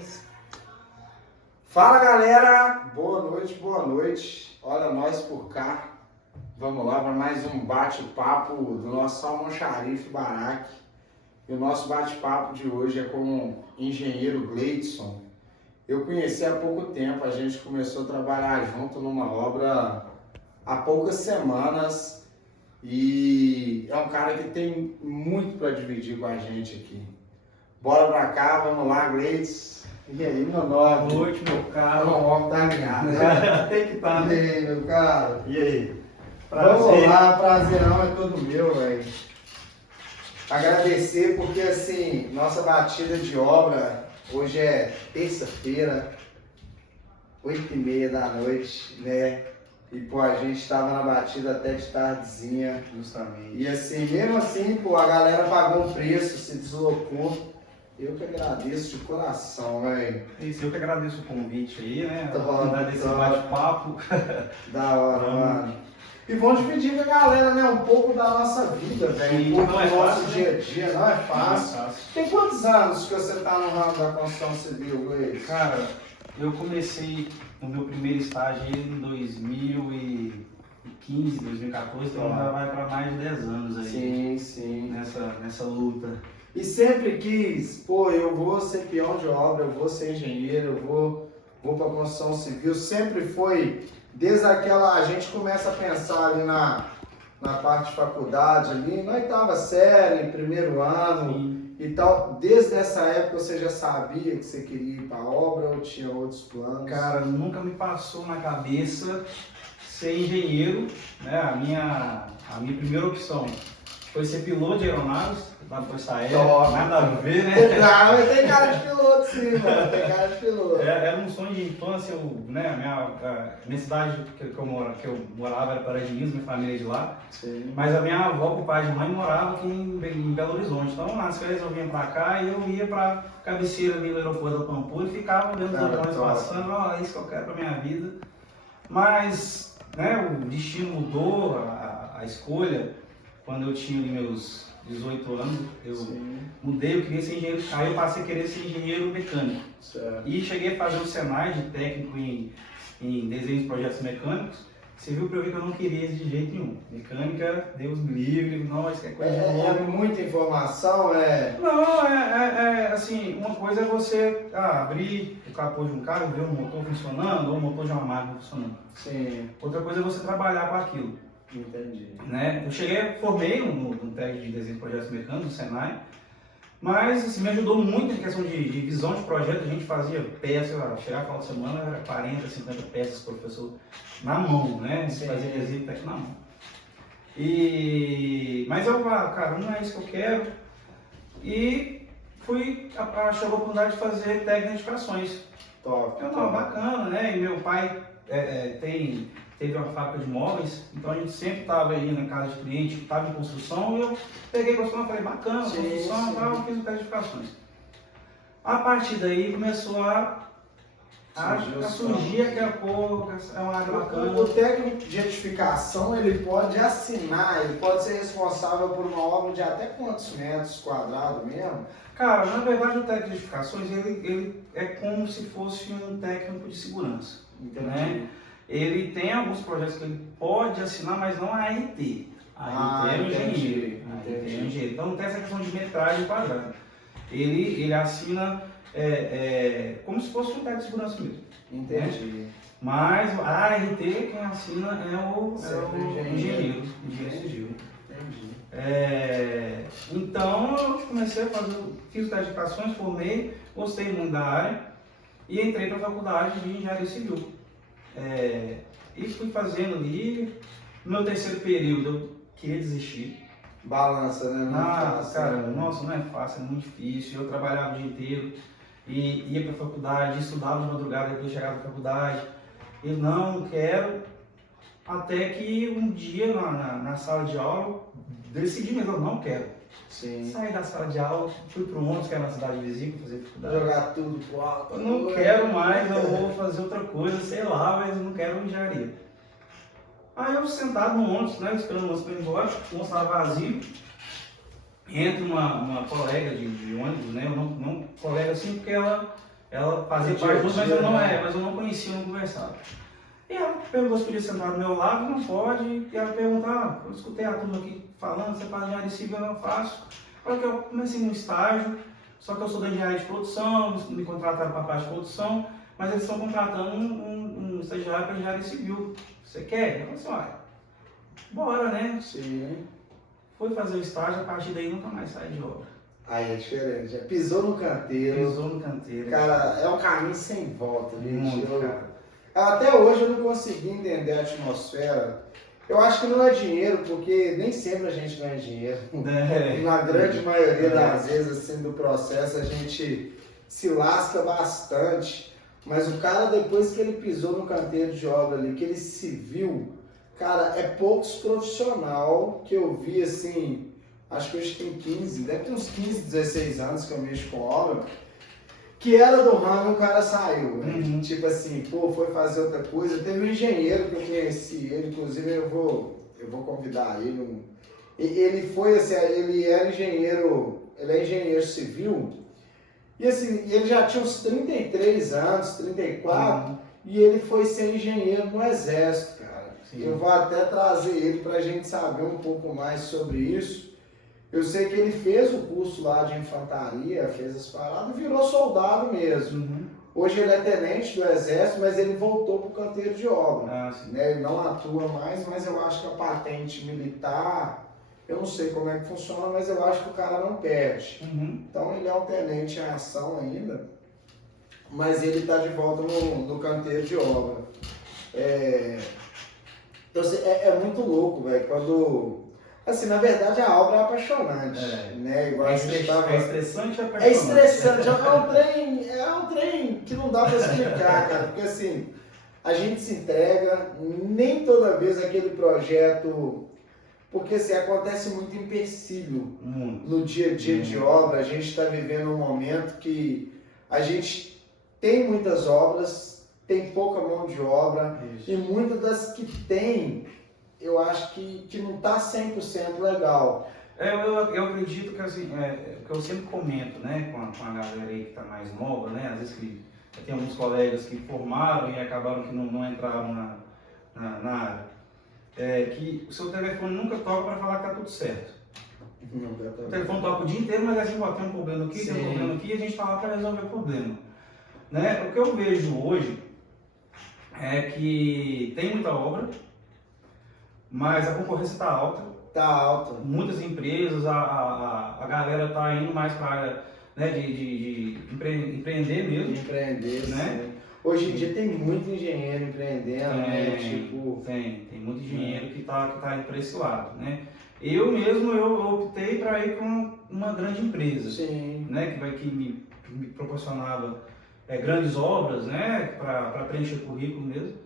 Gomes. Fala galera, boa noite. Olha nós por cá. Vamos lá para mais um bate-papo do nosso Salmão Sharif Barak. E o nosso bate-papo de hoje é com o engenheiro Gleidson. Eu conheci há pouco tempo, a gente começou a trabalhar junto numa obra há poucas semanas e é um cara que tem muito para dividir com a gente aqui. Bora pra cá, vamos lá, Gleidson. E aí, meu nome? Boa noite, meu caro. O homem tá ligado. Tem que estar, E né? aí, meu cara? E aí? Vamos lá, prazerão é todo meu, velho. Agradecer porque, assim, nossa batida de obra, hoje é terça-feira, 8h30 da noite, né? E, pô, a gente tava na batida até de tardezinha. Justamente. E, assim, mesmo assim, pô, a galera pagou um preço, se deslocou. Eu que agradeço de coração, velho. Isso, eu que agradeço o convite aí, né? A Top, oportunidade desse top. bate-papo. Da hora, mano. E vamos dividir com a galera, né? Um pouco da nossa vida, velho. Sim, Um pouco não é do nosso fácil, dia a né? dia, não é fácil. Tem quantos anos que você tá no ramo da construção civil, Gleison? Cara, eu comecei o meu primeiro estágio aí em 2015, 2014, então já vai para mais de 10 anos aí. Sim. Nessa luta. E sempre quis, pô, eu vou ser peão de obra, eu vou ser engenheiro, eu vou pra construção civil. Sempre foi, desde aquela, a gente começa a pensar ali na parte de faculdade, ali, na oitava série, primeiro ano. Sim. E tal, desde essa época você já sabia que você queria ir para a obra ou tinha outros planos? Cara, nunca me passou na cabeça ser engenheiro, né? A minha primeira opção foi ser piloto de aeronaves, da Força Aérea, nada a ver, né? Não, mas tem cara de piloto sim, mano, tem cara de piloto. Era um sonho de infância, né? A minha cidade que eu morava era Paradigmas, minha família é de lá. Sim. Mas a minha avó, com o pai de mãe, morava aqui em Belo Horizonte. Então, nas férias eu vinha pra cá e eu ia pra cabeceira ali no aeroporto da Pampulha e ficava vendo os aviões passando. Ó, é isso que eu quero pra minha vida. Mas, né, o destino mudou, a escolha. Quando eu tinha ali meus 18 anos, eu mudei, eu queria ser engenheiro. Aí eu passei a querer ser engenheiro mecânico. Certo. E cheguei a fazer o Senai de técnico em desenho de projetos mecânicos. Você viu pra eu ver que eu não queria isso de jeito nenhum. Mecânica, Deus me livre, não, isso é coisa de É louco. muita informação, Não, assim, uma coisa é você abrir o capô de um carro, ver um motor funcionando ou o motor de uma máquina funcionando. Sim, Outra coisa é você trabalhar com aquilo. entendi. Né? Eu formei no técnico de desenho de projetos mecânicos, no Senai, mas assim, me ajudou muito em questão de visão de projeto. A gente fazia peças, chegar a final de semana, era 40, 50 peças, professor, na mão, né? A gente fazia desenho técnico na mão. Mas eu falei, cara, não é isso que eu quero. E achei a oportunidade de fazer técnico de edificações. Top. Eu não, bacana, né? E meu pai teve uma fábrica de móveis, então a gente sempre estava aí na casa de cliente, estava em construção, e eu peguei construção e falei, bacana, construção, tal, eu fiz o teste de edificações. A partir daí começou a surgir aquela coisa, é uma área bacana. O técnico de edificação, ele pode assinar, ele pode ser responsável por uma obra de até quantos metros quadrados mesmo? Cara, na verdade o técnico de edificações, ele é como se fosse um técnico de segurança, né? Ele tem alguns projetos que ele pode assinar, mas não a ART. A ART é o engenheiro. Então não tem essa questão de metragem quadrada. Ele assina como se fosse um técnico de segurança mesmo. Entendi. Né? Mas a ART, quem assina é o engenheiro civil. Entendi. Então eu comecei a fiz o teste de edificações, formei, gostei muito da área e entrei para a faculdade de engenharia civil. E fui fazendo ali. No meu terceiro período eu queria desistir. Balança, né? Nossa, não é fácil, é muito difícil. Eu trabalhava o dia inteiro e ia para a faculdade, estudava de madrugada depois de chegar da faculdade. Eu não quero. Até que um dia na sala de aula decidi mesmo, eu não quero. Sim. Saí da sala de aula, fui para o Montes, que era uma cidade vizinha, para fazer faculdade. Jogar tudo pro alto. Eu não quero mais, eu vou fazer outra coisa, sei lá, mas eu não quero engenharia. Aí eu sentado no ônibus, né, esperando o ônibus para ir embora, o ônibus estava vazio. Entra uma colega de ônibus, né, não colega assim, porque ela Ela fazia parte disso, mas eu não conhecia, não conversava. E ela perguntou se podia sentar do meu lado, não pode. E ela perguntou, eu escutei a turma aqui falando, você faz engenharia civil, eu não faço. Falei que eu comecei no estágio, só que eu sou da engenharia de produção, me contrataram para a parte de produção, mas eles estão contratando um estagiário para engenharia civil. Você quer? Eu falei assim, olha, bora, né? Sim. Fui fazer o estágio, a partir daí nunca mais saí de obra. Aí é diferente, já pisou no canteiro. Pisou no canteiro. Cara, é um caminho sem volta, gente. Muito, cara. Até hoje eu não consegui entender a atmosfera. Eu acho que não é dinheiro, porque nem sempre a gente ganha dinheiro. Na grande maioria das vezes, assim, do processo, a gente se lasca bastante. Mas o cara, depois que ele pisou no canteiro de obra ali, que ele se viu, cara, é poucos profissional que eu vi, assim, acho que hoje tem 15, deve ter uns 15, 16 anos que eu mexo com obra, que era do ramo e o cara saiu, né? Uhum. Tipo assim, pô, foi fazer outra coisa. Teve um engenheiro que eu conheci, ele, inclusive eu vou convidar ele. Ele foi assim, ele é engenheiro civil, e assim, ele já tinha uns 33 anos, 34, e ele foi ser engenheiro no Exército, cara. Sim. Eu vou até trazer ele pra gente saber um pouco mais sobre isso. Eu sei que ele fez o curso lá de infantaria, fez as paradas e virou soldado mesmo. Uhum. Hoje ele é tenente do Exército, mas ele voltou para o canteiro de obra. Né? Ele não atua mais, mas eu acho que a patente militar, eu não sei como é que funciona, mas eu acho que o cara não perde. Uhum. Então ele é um tenente em ação ainda, mas ele está de volta no canteiro de obra. Então, é muito louco, velho, quando... Assim, na verdade a obra é apaixonante, né? Igual é estressante ou apaixonante? É estressante, é um trem que não dá pra explicar, cara, porque assim, a gente se entrega, nem toda vez aquele projeto, porque assim, acontece muito empecilho no dia a dia de obra, a gente está vivendo um momento que a gente tem muitas obras, tem pouca mão de obra, e muitas das que tem, eu acho que não está 100% legal. Eu acredito que assim, que eu sempre comento, né, com a galera aí que está mais nova, né, às vezes que tem alguns colegas que formaram e acabaram que não entraram na área, que o seu telefone nunca toca para falar que está tudo certo. O telefone toca o dia inteiro, mas a gente tem um problema aqui, tem um problema aqui, e a gente está lá para resolver o problema. Né? O que eu vejo hoje é que tem muita obra, mas a concorrência está alta. Está alta. Muitas empresas, a galera está indo mais para a área, né, de empreender mesmo. Empreender, né? Sim. Hoje em dia tem muito engenheiro empreendendo, né? Tipo... Tem muito engenheiro que tá indo para esse lado, né? Eu mesmo, eu optei para ir para uma grande empresa, Sim. Né, que me proporcionava grandes obras, né, para preencher o currículo mesmo.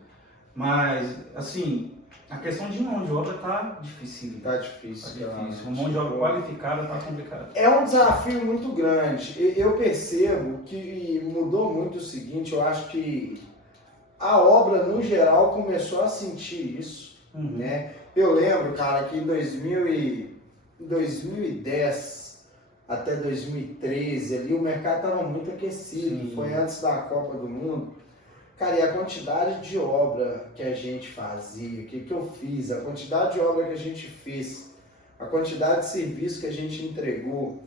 Mas, assim, a questão de mão de obra tá difícil. Tá difícil. Uma mão de obra qualificada tá complicado. É um desafio muito grande. Eu percebo que mudou muito o seguinte, eu acho que a obra, no geral, começou a sentir isso, né? Eu lembro, cara, que em 2010 até 2013, ali, o mercado estava muito aquecido. Sim. Foi antes da Copa do Mundo. Cara, e a quantidade de obra que a gente fazia, que eu fiz, a quantidade de obra que a gente fez, a quantidade de serviço que a gente entregou,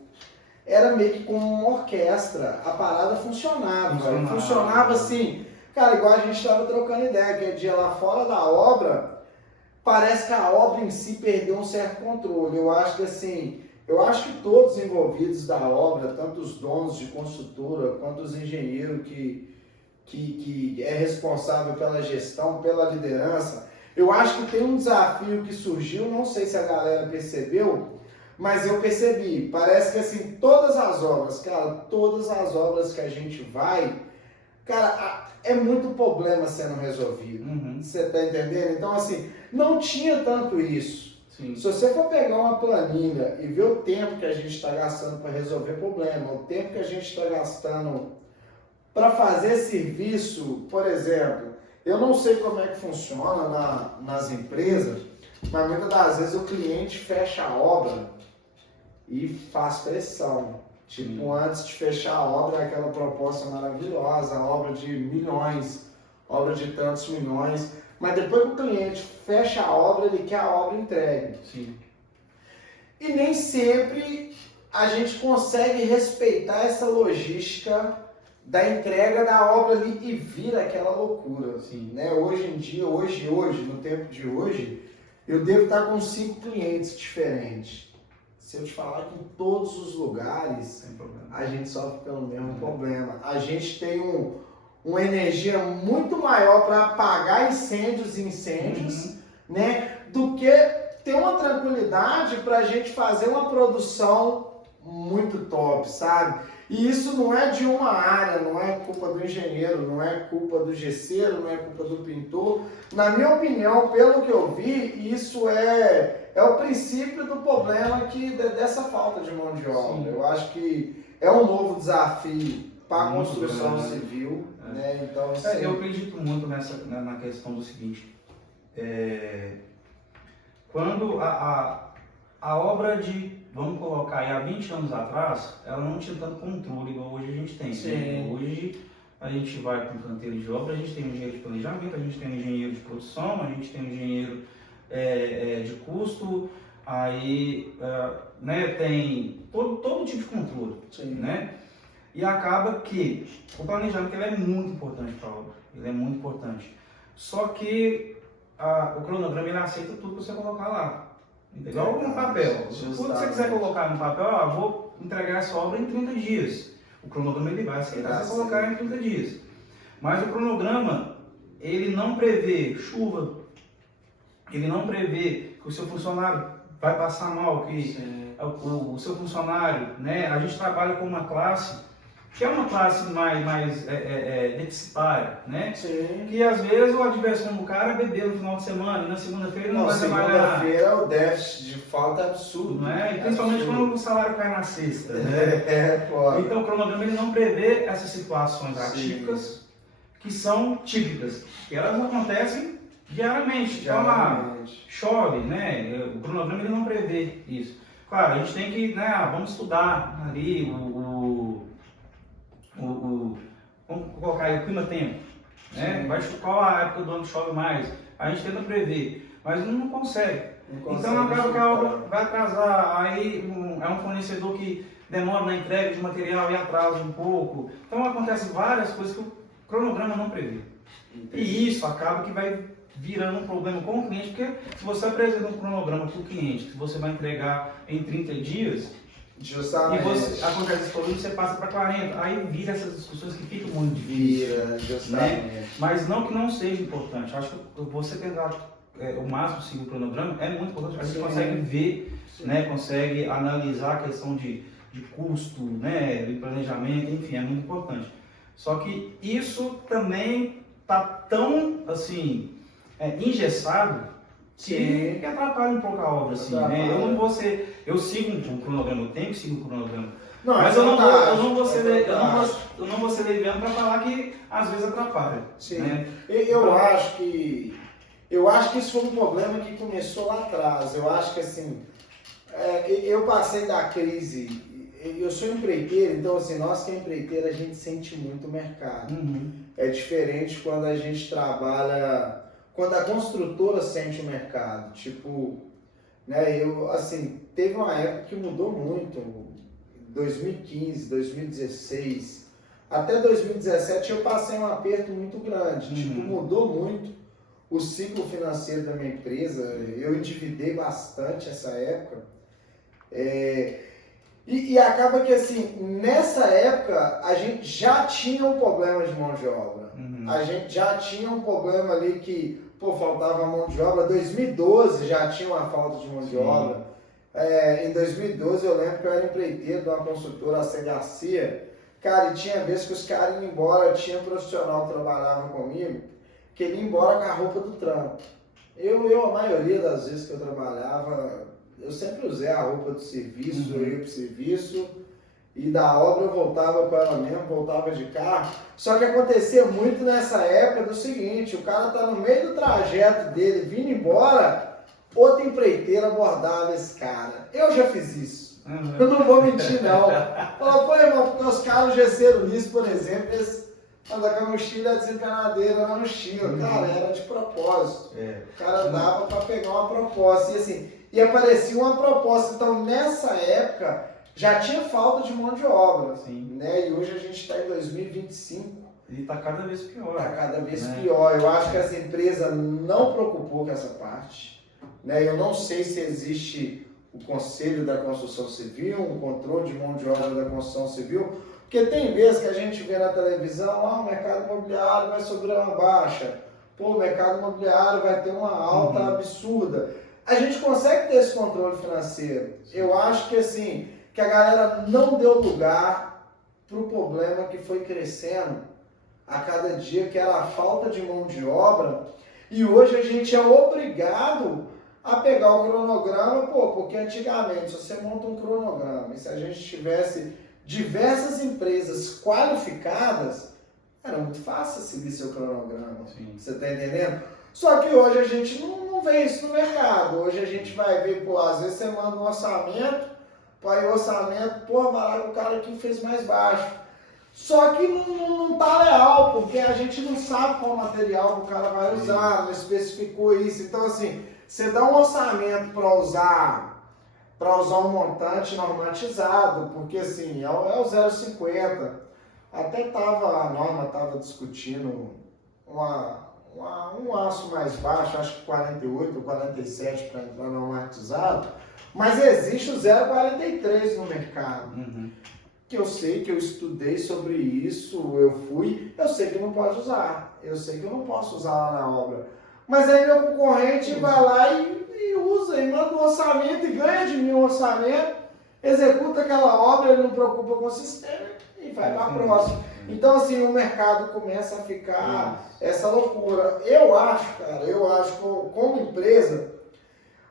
era meio que como uma orquestra. A parada funcionava assim, cara, igual a gente estava trocando ideia, aquele dia lá fora da obra, parece que a obra em si perdeu um certo controle. Eu acho que todos os envolvidos da obra, tanto os donos de construtora, quanto os engenheiros que é responsável pela gestão, pela liderança, eu acho que tem um desafio que surgiu, não sei se a galera percebeu, mas eu percebi, parece que assim, todas as obras que a gente vai, cara, é muito problema sendo resolvido, Você tá entendendo? Então assim, não tinha tanto isso. Sim. Se você for pegar uma planilha e ver o tempo que a gente está gastando para resolver problema, o tempo que a gente está gastando para fazer serviço, por exemplo, eu não sei como é que funciona nas empresas, mas muitas das vezes o cliente fecha a obra e faz pressão. Tipo, antes de fechar a obra, aquela proposta maravilhosa, obra de milhões, obra de tantos milhões, mas depois que o cliente fecha a obra, ele quer a obra entregue. Sim. E nem sempre a gente consegue respeitar essa logística da entrega da obra ali e vira aquela loucura. Sim. Né? Hoje em dia, hoje, no tempo de hoje, eu devo estar com 5 clientes diferentes. Se eu te falar que em todos os lugares a gente sofre pelo mesmo problema. A gente tem uma energia muito maior para apagar incêndios, né? Do que ter uma tranquilidade para a gente fazer uma produção muito top, sabe? E isso não é de uma área, não é culpa do engenheiro, não é culpa do gesseiro, não é culpa do pintor. Na minha opinião, pelo que eu vi, isso é o princípio do problema dessa falta de mão de obra. Sim. Eu acho que é um novo desafio para a Muito construção grande. civil. Né? Então, eu acredito muito na questão do seguinte. Quando a obra de, vamos colocar aí, há 20 anos atrás, ela não tinha tanto controle igual hoje a gente tem. Né? Hoje a gente vai com um canteiro de obra, a gente tem um engenheiro de planejamento, a gente tem um engenheiro de produção, a gente tem um engenheiro de custo, aí né, tem todo tipo de controle. Né? E acaba que o planejamento ele é muito importante para a obra, ele é muito importante. Só que o cronograma ele aceita tudo que você colocar lá. Igual no papel. Tudo que você quiser colocar no papel, vou entregar essa obra em 30 dias. O cronograma ele vai aceitar você colocar em 30 dias. Mas o cronograma, ele não prevê chuva, ele não prevê que o seu funcionário vai passar mal, que o seu funcionário, né? A gente trabalha com uma classe que é uma classe mais deficitária, né? Sim. Que às vezes a diversão do cara é beber no final de semana, e na segunda-feira ele não vai trabalhar. Segunda-feira o déficit de falta é absurdo. Não é? E principalmente quando o salário cai na sexta. Né? Claro. Então o cronograma ele não prevê essas situações atípicas que são típicas, que elas acontecem diariamente. Então lá, chove, né? O cronograma ele não prevê isso. Claro, a gente tem que, né? Vamos estudar ali vamos colocar aí o clima-tempo, né? Qual a época do ano que chove mais? A gente tenta prever, mas não consegue. Então acaba que a obra vai atrasar, aí é um fornecedor que demora na entrega de material e atrasa um pouco. Então acontece várias coisas que o cronograma não prevê. E isso acaba que vai virando um problema com o cliente, porque se você apresenta um cronograma para o cliente que você vai entregar em 30 dias, justamente. E acontece esse problema, você passa para 40, aí vira essas discussões que ficam muito difíceis. Né? Mas não que não seja importante. Acho que você tentar o máximo seguir o cronograma é muito importante. A gente consegue ver, né, consegue analisar a questão de custo, né, de planejamento, enfim, é muito importante. Só que isso também está tão assim engessado que atrapalha um pouco a obra, assim, né? Eu sigo um cronograma, eu tenho que seguir um cronograma. Mas eu não vou ser leviano para falar que às vezes atrapalha. Sim. Né? Eu acho que isso foi um problema que começou lá atrás. Eu acho que assim, eu passei da crise. Eu sou empreiteiro, então assim, nós que é empreiteiro, a gente sente muito o mercado. É diferente quando a gente trabalha, quando a construtora sente o mercado. Tipo, né, teve uma época que mudou muito, 2015, 2016, até 2017 eu passei um aperto muito grande, tipo, mudou muito o ciclo financeiro da minha empresa, eu endividei bastante essa época, e acaba que assim, nessa época a gente já tinha um problema de mão de obra, a gente já tinha um problema ali que faltava mão de obra. 2012 já tinha uma falta de mão de obra. Em 2012 eu lembro que eu era empreiteiro de uma construtora, a C. Garcia. Cara, e tinha vezes que os caras iam embora, tinha um profissional que trabalhava comigo, que ele ia embora com a roupa do trampo. A maioria das vezes que eu trabalhava, eu sempre usei a roupa do serviço, eu ia pro serviço, e da obra eu voltava com ela mesmo, voltava de carro. Só que acontecia muito nessa época do seguinte, o cara tá no meio do trajeto dele, vindo embora, outra empreiteira abordava esse cara. Eu já fiz isso. Eu não vou mentir, não. Fala, pô, irmão, porque os caras gesseram nisso, por exemplo, eles andam com a mochila desempenadeira lá no Chile. Cara, era de propósito. O cara dava para pegar uma proposta. E assim, e aparecia uma proposta. Então, nessa época, já tinha falta de mão de obra. Sim. Né? E hoje a gente está em 2025. E está cada vez pior. Está cada vez pior. Eu acho que essa empresa não preocupou com essa parte. Né? Eu não sei se existe o Conselho da Construção Civil, o controle de mão de obra da construção civil, porque tem vezes que a gente vê na televisão, o mercado imobiliário vai sofrer uma baixa, pô, o mercado imobiliário vai ter uma alta absurda. A gente consegue ter esse controle financeiro. Eu acho que assim, que a galera não deu lugar para o problema que foi crescendo a cada dia, que era a falta de mão de obra, e hoje a gente é obrigado a pegar o cronograma, pô, porque antigamente, se você monta um cronograma, e se a gente tivesse diversas empresas qualificadas, era muito fácil seguir seu cronograma. Sim. Você tá entendendo? Só que hoje a gente não vê isso no mercado. Hoje a gente vai ver, pô, às vezes você manda um orçamento, pô, aí o orçamento, pô, o cara aqui fez mais baixo. Só que não tá leal, porque a gente não sabe qual material que o cara vai usar, não especificou isso. Então, assim, você dá um orçamento para usar um montante normatizado, porque assim, é o 0,50. Até a norma estava discutindo um aço mais baixo, acho que 48 ou 47 para entrar normatizado, mas existe o 0,43 no mercado. Que eu sei, que eu estudei sobre isso, eu sei que não pode usar, eu sei que eu não posso usar lá na obra. Mas aí meu concorrente vai lá e usa, e manda um orçamento e ganha de mim um orçamento, executa aquela obra, ele não preocupa com o sistema e vai para a próxima. Então assim, o mercado começa a ficar essa loucura. Eu acho, como empresa,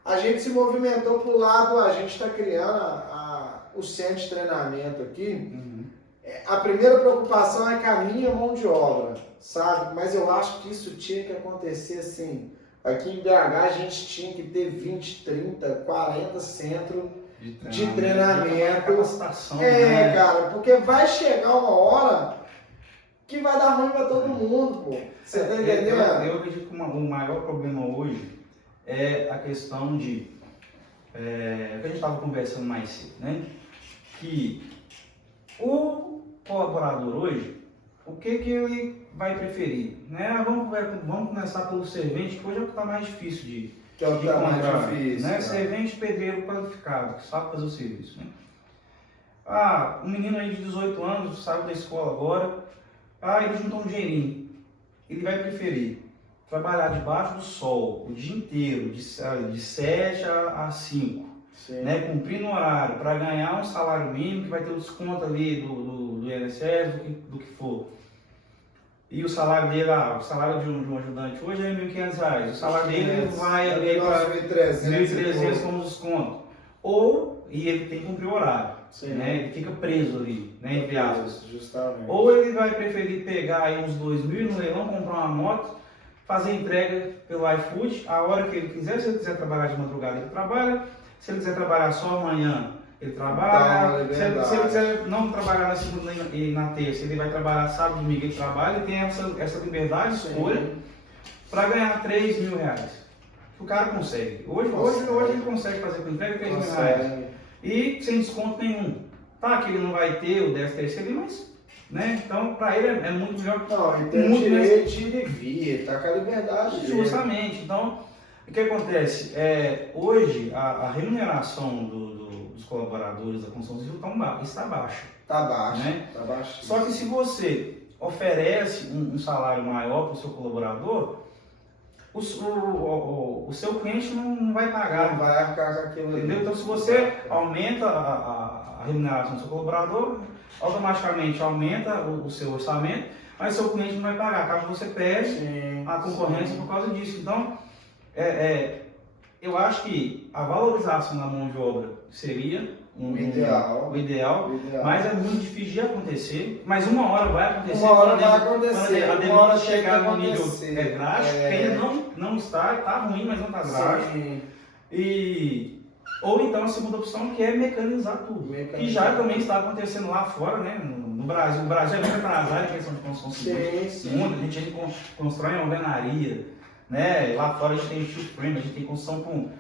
a gente se movimentou para o lado, a gente está criando o centro de treinamento aqui. A primeira preocupação é com a minha mão de obra, sabe? Mas eu acho que isso tinha que acontecer assim. Aqui em BH a gente tinha que ter 20, 30, 40 centros de treinamento. Né? Cara, porque vai chegar uma hora que vai dar ruim para todo mundo, pô. Você tá entendendo? Eu acredito que o maior problema hoje é a questão de... o que a gente estava conversando mais cedo, né? Que o colaborador hoje, o que ele vai preferir? Né? Vamos começar pelo servente, que hoje é o que está mais difícil de encontrar. Né? Servente pedreiro qualificado, que sabe fazer o serviço. Né? Um menino aí de 18 anos, saiu da escola agora, ele juntou um dinheirinho. Ele vai preferir trabalhar debaixo do sol o dia inteiro, de 7 a 5. Né, cumprindo o horário para ganhar um salário mínimo que vai ter o desconto ali do INSS, do que for. E o salário dele, o salário de um ajudante hoje é R$1.500. O salário dele vai ali para R$1.300 como desconto. E ele tem que cumprir o horário. Né, ele fica preso ali, né, entre aspas. Justamente. Ou ele vai preferir pegar aí uns 2.000 no leilão, comprar uma moto, fazer entrega pelo iFood, a hora que ele quiser. Se ele quiser trabalhar de madrugada, ele trabalha. Se ele quiser trabalhar só amanhã, ele trabalha. Se ele quiser não trabalhar na segunda e na terça, ele vai trabalhar sábado e domingo, ele trabalha. Ele tem essa liberdade de escolha para ganhar R$3.000. O cara consegue. Hoje ele consegue fazer com entrega R$3.000. E sem desconto nenhum. Tá que ele não vai ter o 10º, mas... Né? Então, para ele é muito melhor. Não, ele tem o direito de vir, ele está com a liberdade. Justamente. Então, o que acontece? Hoje, a remuneração dos colaboradores da construção civil está baixa. Está baixa. Né? Tá baixa. Só que se você oferece um salário maior para o seu colaborador, o seu cliente não vai pagar. Não vai arcar com aquilo. Entendeu? Então, se você aumenta a remuneração do seu colaborador, automaticamente aumenta o seu orçamento, mas seu cliente não vai pagar. Acaba você perde a concorrência por causa disso. Então, eu acho que a valorização da mão de obra seria o ideal, mas é muito difícil de acontecer. Mas uma hora vai acontecer. Quando a demanda chegar no nível drástico, que ainda não está ruim, mas não está drástico. E Ou então a segunda opção que é mecanizar tudo. Que já também está acontecendo lá fora, né? No Brasil. O Brasil é muito atrasado em questão de construção civil. Sim. Muita gente constrói em alvenaria, né? Lá fora a gente tem steel frame, a gente tem construção com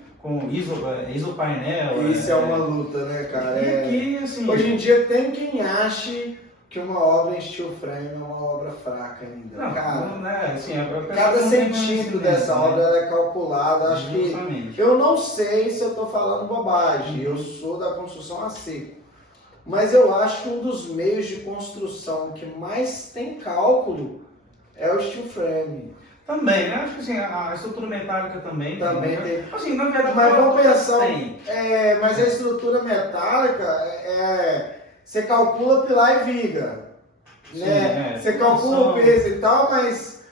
isopainel. Isso é uma luta, né, cara? E aqui, assim, hoje em dia tem quem ache que uma obra em steel frame é uma obra fraca ainda. Não, cara, não, né? Assim, cada centímetro dessa obra ela é calculada. Acho justamente. que eu não sei se eu estou falando bobagem. Eu sou da construção a seco. Mas eu acho que um dos meios de construção que mais tem cálculo é o steel frame. Também, né? Acho que assim, a estrutura metálica também tem. Assim, na verdade, mas vamos pensar. Tem. Mas a estrutura metálica, você calcula pilar e viga. Sim, né? Você calcula o peso e tal, mas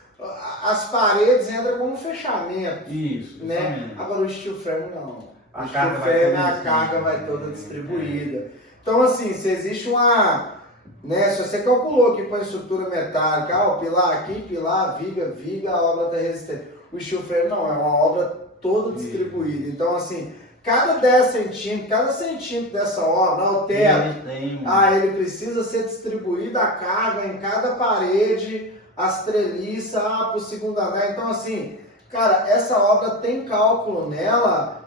as paredes entram como fechamento. Isso, né? Agora o steel frame não. A carga vai toda distribuída. Então, assim, se existe uma. Né, se você calculou aqui para a estrutura metálica, o pilar aqui, pilar, viga, a obra está resistente. O steel frame não, é uma obra toda distribuída. Então, assim, cada 10 centímetros, cada centímetro dessa obra, o teto, ele precisa ser distribuída a carga em cada parede, as treliças, para o segundo andar. Então, assim, cara, essa obra tem cálculo nela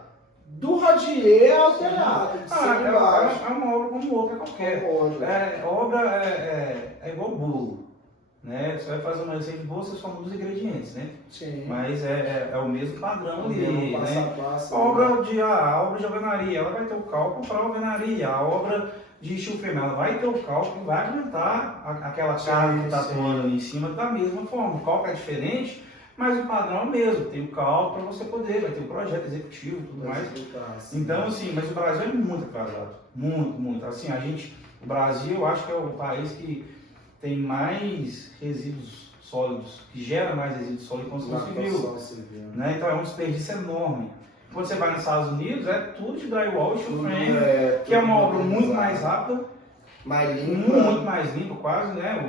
do radier ao telhado. É uma obra como outra qualquer. Obra é igual bolo. Né? Você vai fazer uma receita de bolo, você só muda os ingredientes, né? Sim. Mas é o mesmo padrão ali. Passo né? a passo, a obra de alvenaria, ela vai ter o cálculo para a alvenaria. A obra de steel frame, ela vai ter o cálculo e vai aguentar aquela carga que está atuando ali em cima da mesma forma. O cálculo é diferente, mas o padrão é o mesmo, tem o cálculo para você poder, vai ter o projeto executivo e tudo mais. Então, assim, mas o Brasil é muito atrasado. Muito. Assim, o Brasil, eu acho que é o país que tem mais resíduos sólidos, que gera mais resíduos sólidos em construção civil. Né? Então é um desperdício enorme. Quando você vai nos Estados Unidos, é tudo de drywall e steel frame, que é uma obra muito mais rápida, muito mais limpa, quase, né?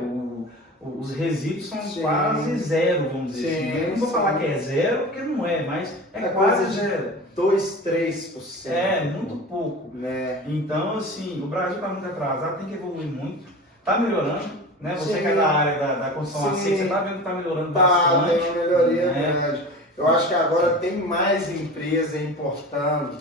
Os resíduos são quase zero, vamos dizer assim. Eu não vou falar que é zero, porque não é, mas é quase zero. 2, 3%. É, muito pouco. Né? Então, assim, o Brasil está muito atrasado, tem que evoluir muito. Está melhorando, né? Você que é da área da construção a seco, você está vendo que está melhorando bastante. Tem uma melhoria grande. Eu acho que agora tem mais empresa importando,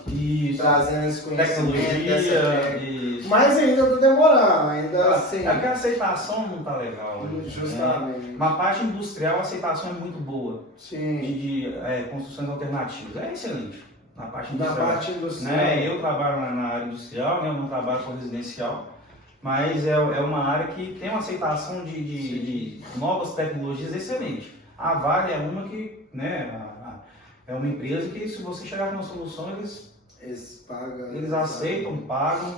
trazendo esse conhecimento, mas ainda está demorando, assim. É que a aceitação não está legal. Justamente. Né? Na parte industrial, a aceitação é muito boa. Sim. De construções alternativas. É excelente. Na parte industrial. Né? Eu trabalho na área industrial, né? Eu não trabalho com residencial. Mas é uma área que tem uma aceitação de novas tecnologias excelente. A Vale é uma que, né, é uma empresa que se você chegar com uma solução, eles aceitam, pagam.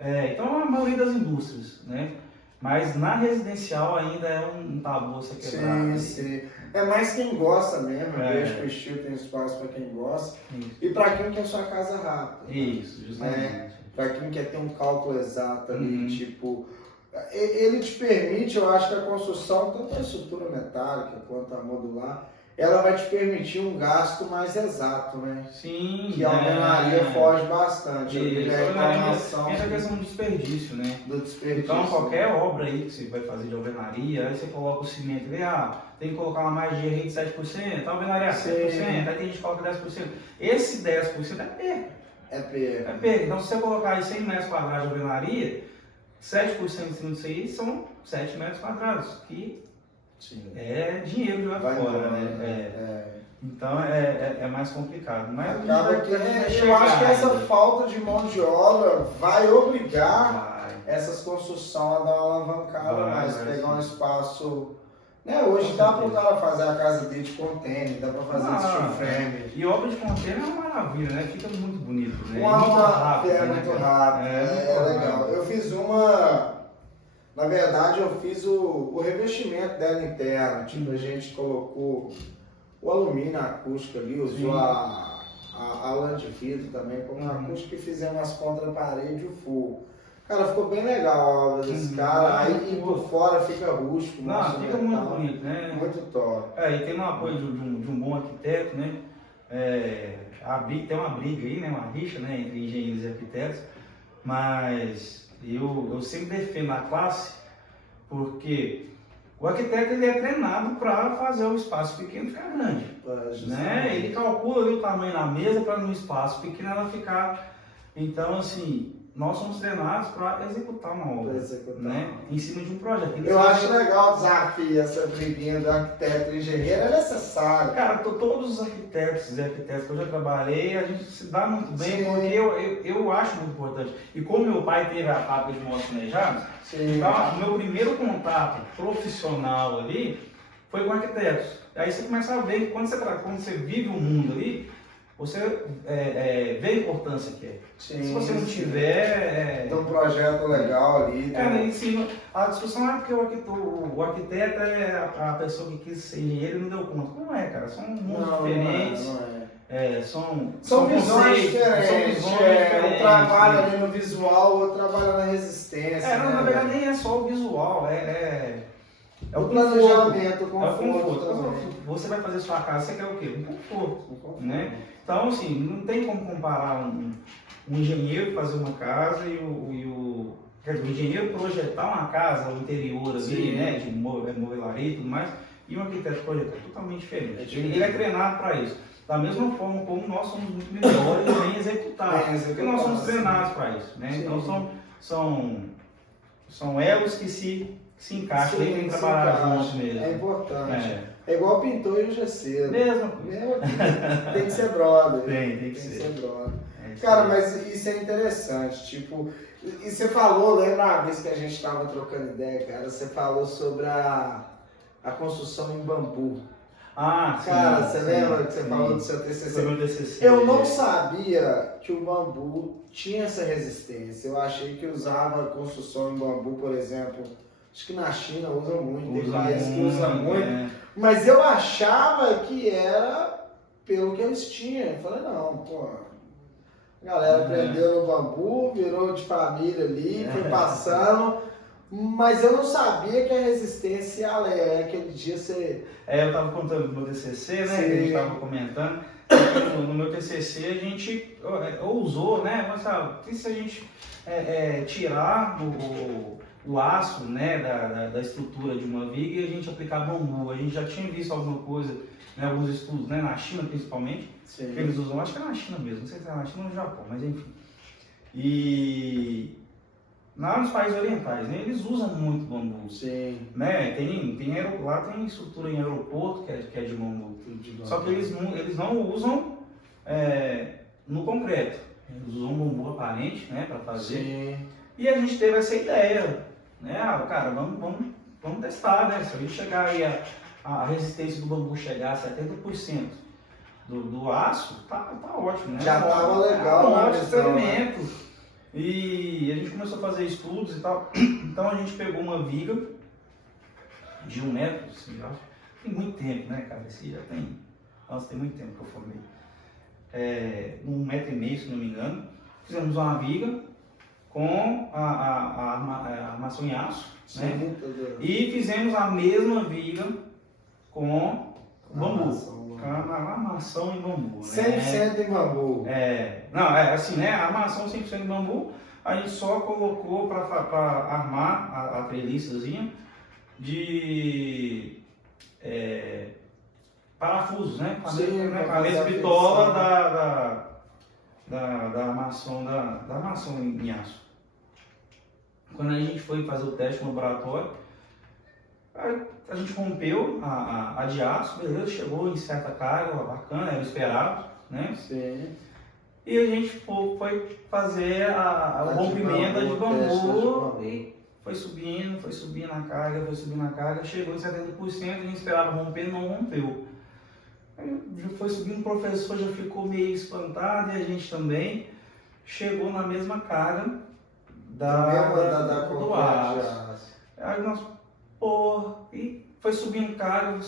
Então a maioria das indústrias, né? Mas na residencial ainda é um tabu você quebrar. Sim. É mais quem gosta mesmo, eu vejo que o estilo tem espaço para quem gosta. E para quem quer sua casa rápida. Isso, justamente. Para quem quer ter um cálculo exato ali, tipo, ele te permite, eu acho que a construção, tanto a estrutura metálica quanto a modular, ela vai te permitir um gasto mais exato, né? Sim. Que a alvenaria foge bastante. Essa questão do desperdício, né? Então, qualquer obra aí que você vai fazer de alvenaria, aí você coloca o cimento, tem que colocar uma margem de 7%, a alvenaria 7%, aí tem gente que coloca 10%. Esse 10% é perda. É perda. Então, se você colocar aí 100 metros quadrados de alvenaria, 7% em cima disso aí são 7 metros quadrados, que é dinheiro de lá fora, né? Então é mais complicado. Mas acaba que eu acho que essa falta de mão de obra vai obrigar essas construções a dar uma alavancada mais, pegar um espaço. Né? Hoje dá para o cara fazer a casa dele de container, dá para fazer steel frame. E obra de container é uma maravilha, né? Fica muito bonito, né? Muito rápido. É legal. Eu fiz na verdade eu fiz o revestimento dela interna, tipo, a gente colocou o alumínio acústico ali, usou a lã de vidro também como acústico e fizemos as pontas da parede e o forro. Cara, ficou bem legal a obra desse cara, aí por fora fica rústico. Fica muito bonito, né? Muito top. E tem um apoio de um bom arquiteto, né? tem uma briga aí, né, uma rixa, né, entre engenheiros e arquitetos, mas eu sempre defendo a classe porque o arquiteto ele é treinado para fazer o espaço pequeno ficar grande, né? Ele calcula ali o tamanho da mesa para no espaço pequeno ela ficar. Então, assim, nós somos treinados para executar uma obra, né? Em cima de um projeto. Eu acho legal o desafio, essa briguinha do arquiteto e engenheiro, é necessário. Cara, todos os arquitetos e arquitetas que eu já trabalhei, a gente se dá muito bem, Sim. porque eu acho muito importante. E como meu pai teve a fábrica de móveis planejados, então o meu primeiro contato profissional ali foi com arquitetos. Aí você começa a ver que quando você vive o mundo ali, você vê a importância que é. Sim, se você não tiver... Tem um projeto legal ali. Cara, ensino. A discussão é porque o arquiteto é a pessoa que quis ser engenheiro e não deu conta. Não é, cara. São mundos diferentes. Não é. São visões diferentes. São visões diferentes. Um trabalha ali no visual, o outro trabalha na resistência. Na verdade, nem é só o visual. É o planejamento, o conforto. Você vai fazer sua casa, você quer o quê? Um conforto. Né? Então, assim, não tem como comparar um engenheiro fazer uma casa e o engenheiro projetar uma casa, o interior ali, né, de movelaria e tudo mais, e um arquiteto projetar totalmente diferente. Ele é treinado para isso. Da mesma forma como nós somos muito melhores em executar, porque nós somos treinados para isso. Né? Então, são elos que se encaixam, tem que trabalhar juntos mesmo. É importante. É igual o pintor e o gesseiro. Mesmo. Tem que ser brother. Tem que ser brother. Cara, mas isso é interessante, tipo, e você falou, lembra uma vez que a gente estava trocando ideia, cara, você falou sobre a construção em bambu. Cara, você lembra que você falou do seu TCC? Foi meu TCC. Eu não sabia que o bambu tinha essa resistência, eu achei que usava a construção em bambu, por exemplo, acho que na China usam muito, tem países que usam muito, mas eu achava que era pelo que eles tinham, eu falei, não, pô... A galera aprendeu no bambu, virou de família ali, foi passando, mas eu não sabia que a resistência aquele dia você... eu estava contando do meu TCC, né, que a gente estava comentando, no meu TCC a gente ousou, né, mas sabe, se a gente tirar o aço, né, da estrutura de uma viga e a gente aplicar bambu, a gente já tinha visto alguma coisa, né, alguns estudos, né, na China principalmente, que eles usam, acho que é na China mesmo, não sei se é na China ou no Japão, mas enfim. E nos países orientais, né, eles usam muito bambu. Né? Lá tem estrutura em aeroporto que é de bambu. Só que eles não usam no concreto. Eles usam bambu aparente, né, para fazer. E a gente teve essa ideia, né, cara, vamos testar, né, se a gente chegar aí a resistência do bambu chegar a 70% do aço, tá ótimo, né? Já tava legal, um ótimo experimento. E a gente começou a fazer estudos e tal. Então a gente pegou uma viga de 1 metro, assim, eu acho. Tem muito tempo, né, cara? Esse já tem. Nossa, tem muito tempo que eu formei. 1,5 metro, se não me engano. Fizemos uma viga com a armação em aço, né? E fizemos a mesma viga com bambu. A armação em bambu, né? 100% em bambu. Assim, né? A armação 100% em bambu, a gente só colocou para armar a treliçazinha de parafusos, né? Com a mesma bitola da armação em aço. Quando a gente foi fazer o teste no laboratório, a gente rompeu a de aço, beleza, chegou em certa carga, bacana, era esperado, né? E a gente foi fazer o rompimento de bambu e foi subindo a carga, chegou em 70%, a gente esperava romper, não rompeu. Aí já foi subindo, o professor já ficou meio espantado e a gente também chegou na mesma carga do aço. Aí nós, e foi subindo carga,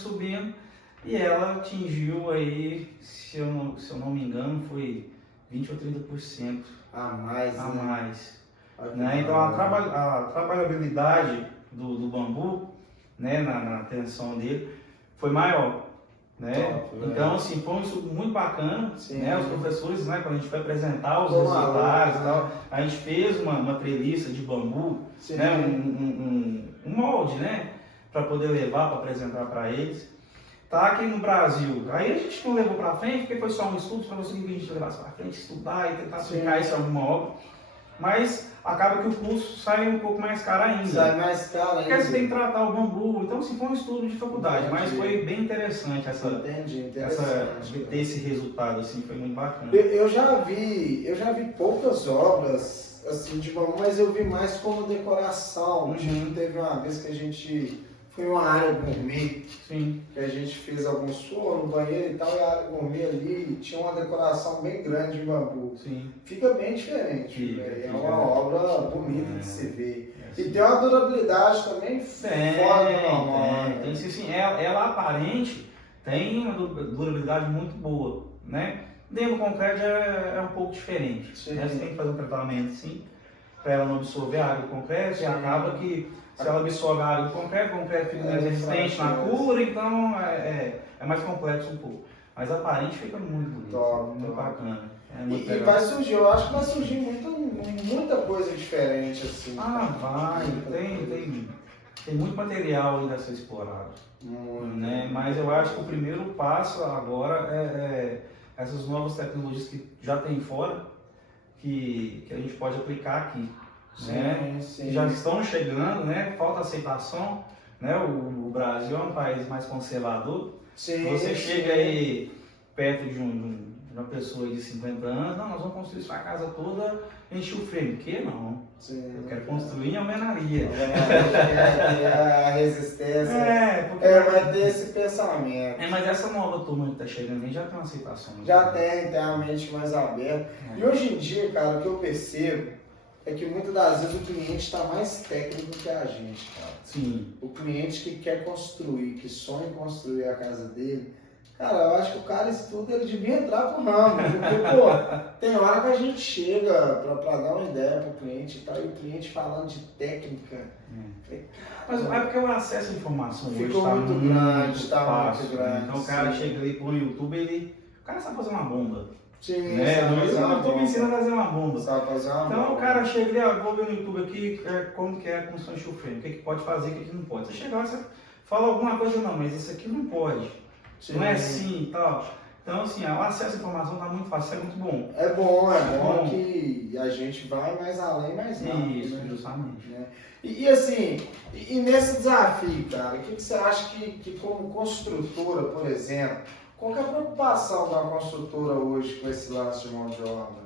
e ela atingiu aí, se eu não me engano, foi 20 ou 30% a mais. Né? Então a trabalhabilidade do bambu, né, na tensão dele foi maior. né? Top, então, assim, foi um estudo muito bacana, Sim. né? Os professores, né, quando a gente foi apresentar os Como resultados e aluno, tal, a gente fez uma treliça de bambu, Sim. né? Um molde, né? Para poder levar, para apresentar para eles. Tá aqui no Brasil. Aí a gente não levou para frente, porque foi só um estudo, para você que a gente levasse para frente, estudar e tentar aplicar isso em alguma obra. Mas acaba que o curso sai um pouco mais caro ainda. Sai mais caro ainda. Porque você tem que tratar o bambu. Então, assim, foi um estudo de faculdade, mas foi bem interessante ter esse resultado, assim, foi muito bacana. Eu já vi poucas obras assim de bambu, mas eu vi mais como decoração. Tipo, teve uma vez que a gente foi uma área gourmet, Sim. que a gente fez alguns fornos, banheiro e tal, e a área gourmet ali tinha uma decoração bem grande de bambu. Sim. Fica bem diferente, é uma obra bonita de se ver. É, e tem uma durabilidade também fora do normal. Tem, assim, ela aparente tem uma durabilidade muito boa, né? Dentro do concreto é um pouco diferente. Né? Você tem que fazer um tratamento, sim, para ela não absorver a água do concreto, e acaba que se ela absorve a água do concreto, o concreto fica mais resistente na cura, então é mais complexo um pouco. Mas aparente fica muito bonito, muito bacana. E vai surgir, eu acho que vai surgir muita coisa diferente assim. Vai, tem muito material ainda a ser explorado. Né? Mas eu acho que o primeiro passo agora é essas novas tecnologias que já tem fora, que a gente pode aplicar aqui. Né? Sim. Já estão chegando, né? Falta aceitação, né? O Brasil é um país mais conservador. Você chega aí perto de uma pessoa de 50 anos, não, nós vamos construir sua casa toda em chufre. O que? Não. Eu quero construir em alvenaria. A resistência. Vai ter esse pensamento. Mas essa nova turma que está chegando aí já tem uma aceitação. Já tem a mente mais aberta. E hoje em dia, cara, o que eu percebo é que muitas das vezes o cliente está mais técnico que a gente, cara. Sim. O cliente que quer construir, que sonha em construir a casa dele, cara, eu acho que o cara estuda, ele devia entrar pro ramo. Porque, pô, tem hora que a gente chega pra dar uma ideia pro cliente e tal, e o cliente falando de técnica. Mas é porque o acesso à informação hoje ficou está muito grande, muito grande. Então o cara chega ali pro YouTube, o cara sabe fazer uma bomba. Sim, né? No YouTube ensina a fazer uma bomba. Então o cara chega ali, vou ver no YouTube aqui como que é a construção de chufre, o que pode fazer, o que não pode. Você chega lá, você fala alguma coisa, não, mas isso aqui não pode. Não é assim e tal. Então, assim, o acesso à informação está muito fácil, isso é muito bom. É bom que a gente vai mais além, mais rápido. Isso, né? Justamente. Né? E assim, nesse desafio, cara, o que você acha que como construtora, por exemplo, qual que é a preocupação da construtora hoje com esse lance de mão de obra?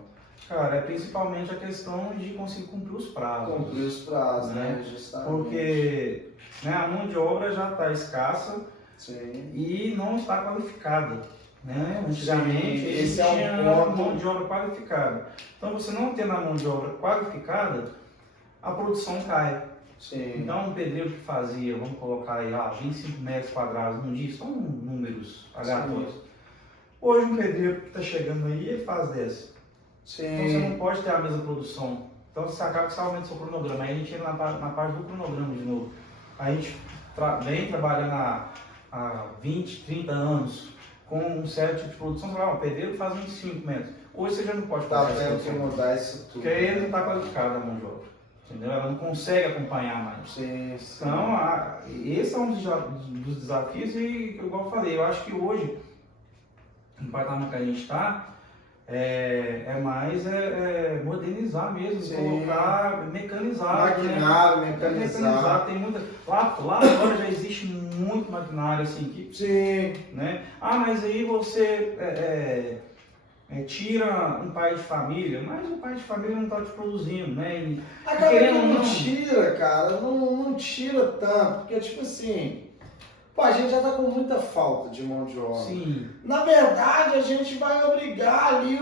Cara, é principalmente a questão de conseguir cumprir os prazos. Cumprir os prazos, né? Justamente. Porque a mão de obra já está escassa. Sim. E não está qualificada. Né? Antigamente, esse é tinha ponto. mão de obra qualificada. Então, você não tendo a mão de obra qualificada, a produção cai. Sim. Então, um pedreiro que fazia, vamos colocar aí, 25 metros quadrados num dia, são números aleatórios. Hoje, um pedreiro que está chegando aí, ele faz 10. Sim. Então, você não pode ter a mesma produção. Então, você acaba que você aumenta o seu cronograma. Aí a gente entra na parte do cronograma de novo. Aí a gente vem trabalhando há 20, 30 anos com um certo tipo de produção, o pedreiro faz 25 metros. Hoje você já não pode fazer isso. Tá tendo que mudar isso tudo. Porque ele não está qualificado a mão de obra. Entendeu? Ela não consegue acompanhar mais. Sim. Então, esse é um dos desafios e, igual eu falei, eu acho que hoje, no patamar que a gente está, é mais modernizar mesmo, colocar, mecanizar. Maquinário, mecanizar. Tem muita. Lá agora já existe muito maquinário assim que. Sim. Né? Mas aí você tira um pai de família, mas o pai de família não está te produzindo, né? Acaba que não tira, cara, não tira tanto, porque tipo assim. Pô, a gente já tá com muita falta de mão de obra. Sim. Na verdade, a gente vai obrigar ali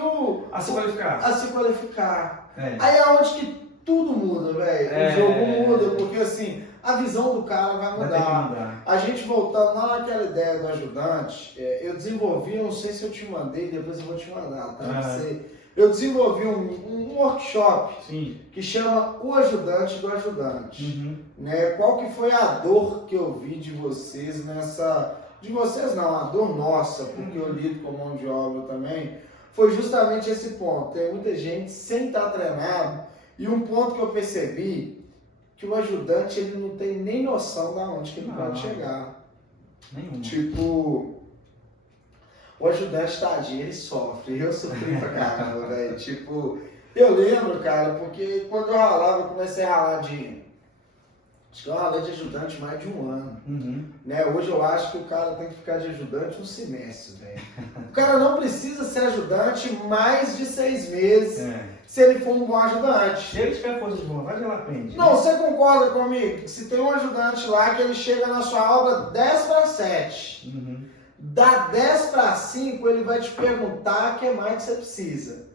a se qualificar. A se qualificar. Aí é onde que tudo muda, velho. O jogo muda, porque assim, a visão do cara vai mudar. A gente voltando lá naquela ideia do ajudante, eu desenvolvi, não sei se eu te mandei, depois eu vou te mandar, tá? Eu desenvolvi um workshop que chama O Ajudante do Ajudante. Né? Qual que foi a dor que eu vi de vocês de vocês não, a dor nossa, porque eu lido com mão de obra também, foi justamente esse ponto. Tem muita gente sem estar treinado, e um ponto que eu percebi, que o ajudante ele não tem nem noção de onde que ele pode chegar. Nenhum. Tipo, o ajudante, tadinho, ele sofre. Eu sofri pra caramba, velho. Tipo, eu lembro, cara, porque quando eu ralava, eu comecei a ralar acho que eu ralei de ajudante mais de um ano. Né? Hoje eu acho que o cara tem que ficar de ajudante um semestre, velho. O cara não precisa ser ajudante mais de 6 meses se ele for um bom ajudante. Se ele tiver força de vontade, ele aprende. Não, você concorda comigo? Se tem um ajudante lá que ele chega na sua aula 10 para 7, dá 10 para 5, ele vai te perguntar o que mais que você precisa.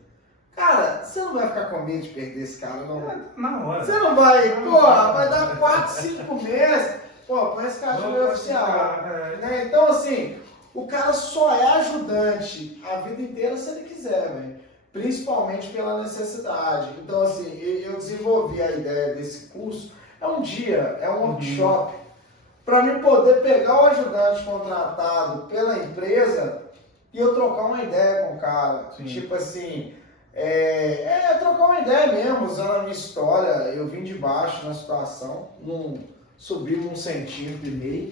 Cara, você não vai ficar com medo de perder esse cara, não? Na hora. Você não vai, porra, vai dar 4, 5 meses. Pô, põe esse cara de meio oficial. Né? Então, assim, o cara só é ajudante a vida inteira se ele quiser, velho. Principalmente pela necessidade. Então, assim, eu desenvolvi a ideia desse curso. É um dia, é um workshop, para mim poder pegar o ajudante contratado pela empresa e eu trocar uma ideia com o cara. Sim. Tipo assim, trocar uma ideia mesmo, usando a minha história. Eu vim de baixo na situação, subi 1,5 centímetro, né?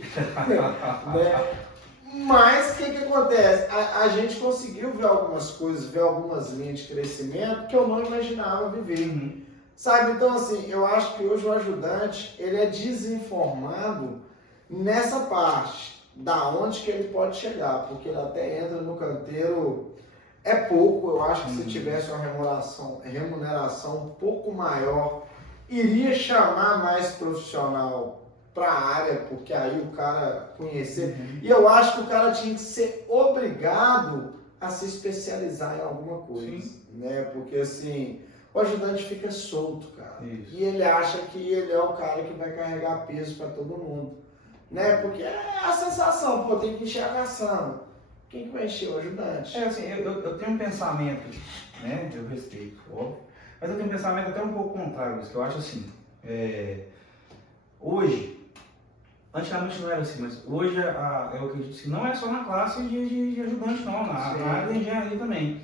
Mas o que acontece? A gente conseguiu ver algumas coisas, ver algumas linhas de crescimento que eu não imaginava viver. Sabe? Então, assim, eu acho que hoje o ajudante, ele é desinformado nessa parte, da onde que ele pode chegar, porque ele até entra no canteiro, é pouco. Eu acho que se tivesse uma remuneração um pouco maior, iria chamar mais profissional para a área, porque aí o cara conhecer. E eu acho que o cara tinha que ser obrigado a se especializar em alguma coisa, né? Porque assim, o ajudante fica solto, cara. Isso. E ele acha que ele é o cara que vai carregar peso para todo mundo, né? Porque é a sensação, pô, tem que encher a caçamba. Quem que vai encher? O ajudante. Assim, eu tenho um pensamento, né? Eu respeito, óbvio, mas eu tenho um pensamento até um pouco contrário, que eu acho assim, hoje, antigamente não era assim, mas hoje eu acredito que não é só na classe de ajudante, não, na área da engenharia também.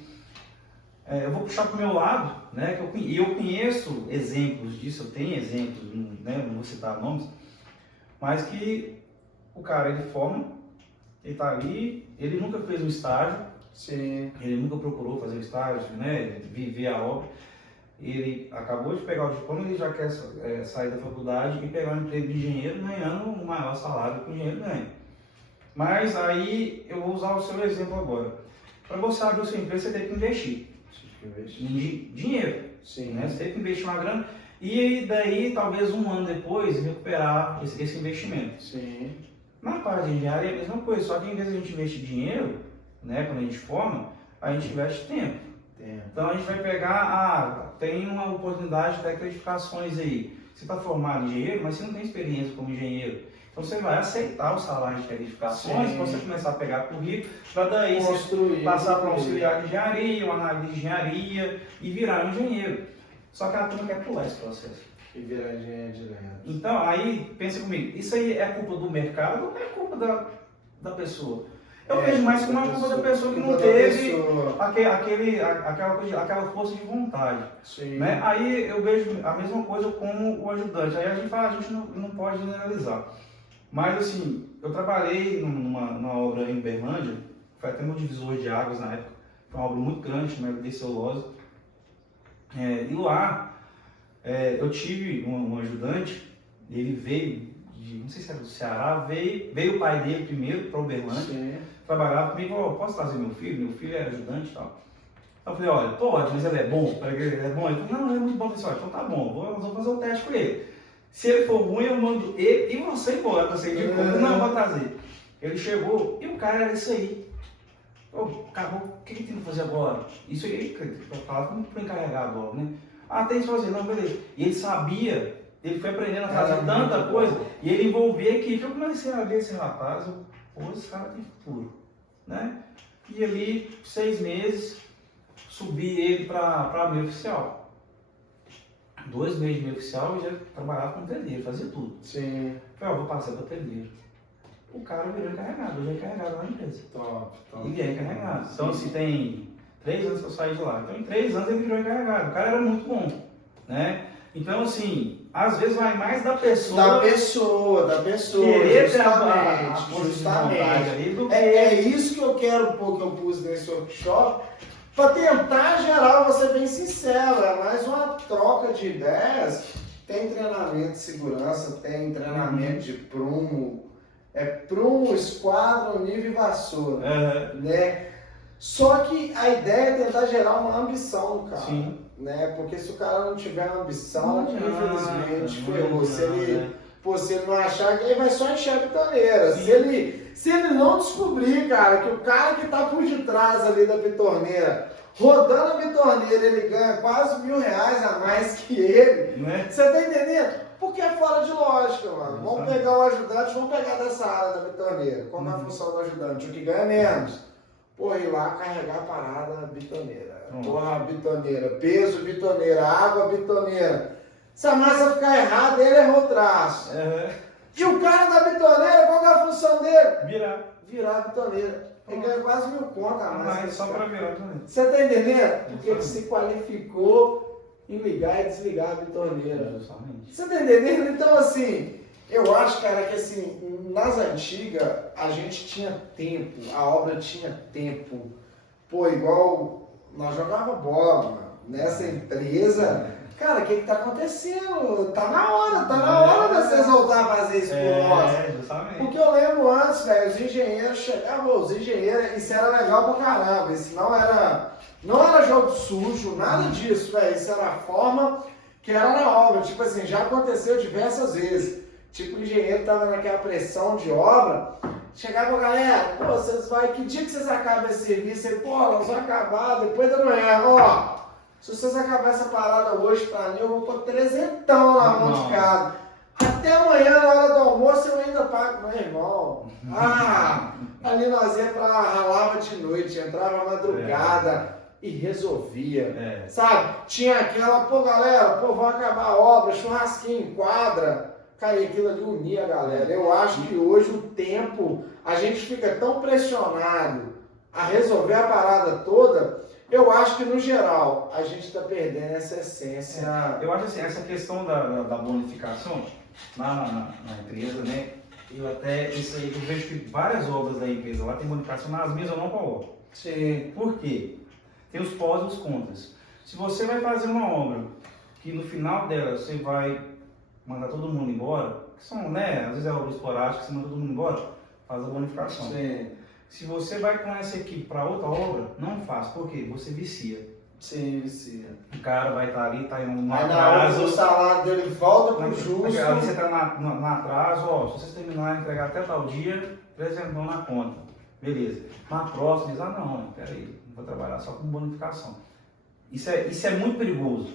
Eu vou puxar para o meu lado, né, que eu conheço exemplos disso, eu tenho exemplos, né, não vou citar nomes, mas que o cara, ele forma, ele está ali, ele nunca fez um estágio, ele nunca procurou fazer um estágio, né, viver a obra. Ele acabou de pegar o diploma, ele já quer sair da faculdade e pegar um emprego de engenheiro ganhando o maior salário que o engenheiro ganha. Mas aí eu vou usar o seu exemplo agora. Para você abrir a sua empresa, você tem que investir. Em dinheiro. Né? Você tem que investir uma grana e daí talvez um ano depois recuperar esse investimento. Na parte de engenharia é a mesma coisa, só que em vez de a gente investir dinheiro, né, quando a gente forma, a gente investe tempo. Então a gente vai pegar, tem uma oportunidade de ter certificações aí. Você está formado em engenheiro, mas você não tem experiência como engenheiro. Então você vai aceitar o salário de certificações para você começar a pegar currículo, para daí você passar para um auxiliar de engenharia, um analista de engenharia e virar um engenheiro. Só que a turma quer pular esse processo. E virar engenheiro direto. Então aí, pensa comigo, isso aí é culpa do mercado ou é culpa da pessoa? Eu vejo mais como uma culpa da pessoa que não teve aquela força de vontade. Né? Aí eu vejo a mesma coisa como o ajudante. Aí a gente não pode generalizar. Mas assim, eu trabalhei numa obra em Uberlândia, foi até meu divisor de águas na época, foi uma obra muito grande, chamada de celulose. E lá eu tive um ajudante, ele veio, não sei se era do Ceará, veio o pai dele primeiro para Uberlândia. Trabalhava comigo e falou, posso trazer meu filho? Meu filho é ajudante e tal. Então eu falei, olha, pode, mas ele é bom? Ele é bom? Ele falou, não, ele é muito bom. Eu falei, então tá bom, nós vamos fazer um teste com ele. Se ele for ruim, eu mando ele e você embora, você de conta. Não, eu vou trazer. Ele chegou e o cara era isso aí. Acabou, o que tem que fazer agora? Isso aí, eu falava para o encarregado logo, né? Tem que fazer, não, beleza. E ele sabia, ele foi aprendendo a fazer tanta coisa, e ele envolvia a equipe. Eu comecei a ver esse rapaz, esse cara tem futuro, né? E ali, 6 meses, subi ele para meio oficial. 2 meses de meio oficial, eu já trabalhava como pedreiro, fazia tudo. Falei, vou passar para pedreiro. o cara virou encarregado, hoje é encarregado lá na empresa. Top. E é encarregado. Então, se tem 3 anos que eu saí de lá, então em 3 anos ele virou encarregado. O cara era muito bom, né? Então, assim, às vezes vai mais da pessoa. Da pessoa. Querer ter Justamente. Ali do que... É isso que eu quero um pouco, eu pus nesse workshop, para tentar gerar, vou ser bem sincero, é mais uma troca de ideias. Tem treinamento de segurança, tem treinamento de prumo, prumo, esquadro, nível e vassoura, né? Só que a ideia é tentar gerar uma ambição no cara. Sim. Né? Porque se o cara não tiver ambição, infelizmente, ferrou. Se ele não achar, ele vai só encher a bitoneira. Se ele não descobrir, cara, que o cara que tá por detrás ali da bitorneira, rodando a bitorneira, ele ganha quase R$1.000 a mais que ele, você tá entendendo? Porque é fora de lógica, mano. Vamos pegar o ajudante, vamos pegar dessa área da bitorneira. Qual é a função do ajudante? O que ganha menos. Porra, ir lá carregar a parada bitoneira. Porra, bitoneira. Peso, bitoneira. Água, bitoneira. Se a massa ficar errada, ele errou o traço. E o cara da bitoneira, qual é a função dele? Virar a bitoneira. Ele ganha quase R$1.000 a mais. Só pra virar a bitoneira. Você tá entendendo? Porque ele se qualificou em ligar e desligar a bitoneira. Você tá entendendo? Então, assim, eu acho, cara, que assim, nas antigas, a gente tinha tempo, a obra tinha tempo. Pô, igual nós jogávamos bola, mano. Nessa empresa, cara, o que tá acontecendo? Tá na hora de vocês voltar a fazer isso por nós. Justamente. Porque eu lembro antes, velho, os engenheiros chegavam, isso era legal pra caramba, isso não era jogo sujo, nada disso, velho, isso era a forma que era na obra, tipo assim, já aconteceu diversas vezes, tipo, o engenheiro tava naquela pressão de obra, chegava a galera, pô, que dia que vocês acabam esse serviço? Aí, pô, nós vamos acabar depois da manhã, ó, se vocês acabarem essa parada hoje pra mim, eu vou pôr 300 na mão de casa. Até amanhã, na hora do almoço, eu ainda pago meu irmão. Ali nós ia pra ralava de noite, entrava madrugada e resolvia. Sabe? Tinha aquela, pô galera, vamos acabar a obra, churrasquinho, quadra. Cara, e aquilo ali unia a galera. Eu acho que hoje o tempo, a gente fica tão pressionado a resolver a parada toda. Eu acho que, no geral, a gente está perdendo essa essência. Eu acho assim, essa questão da bonificação na empresa, né? Isso aí, eu vejo que várias obras da empresa lá tem bonificação, nas minhas eu não coloco. Sim. Por quê? Tem os pós e os contras. Se você vai fazer uma obra que no final dela você vai mandar todo mundo embora, que são, né? Às vezes é obra esporádica, você manda todo mundo embora, faz a bonificação. Sim. Se você vai com essa equipe para outra obra, não faz. Por quê? Você vicia. Sim, vicia. O cara vai estar ali, tá em um atraso. Aí na hora o salário dele volta pro justo. Aí você tá no atraso, ó, se vocês terminarem de entregar até tal dia, presentão na conta. Beleza. Na próxima, eles, não, peraí, não vou trabalhar só com bonificação. Isso é muito perigoso.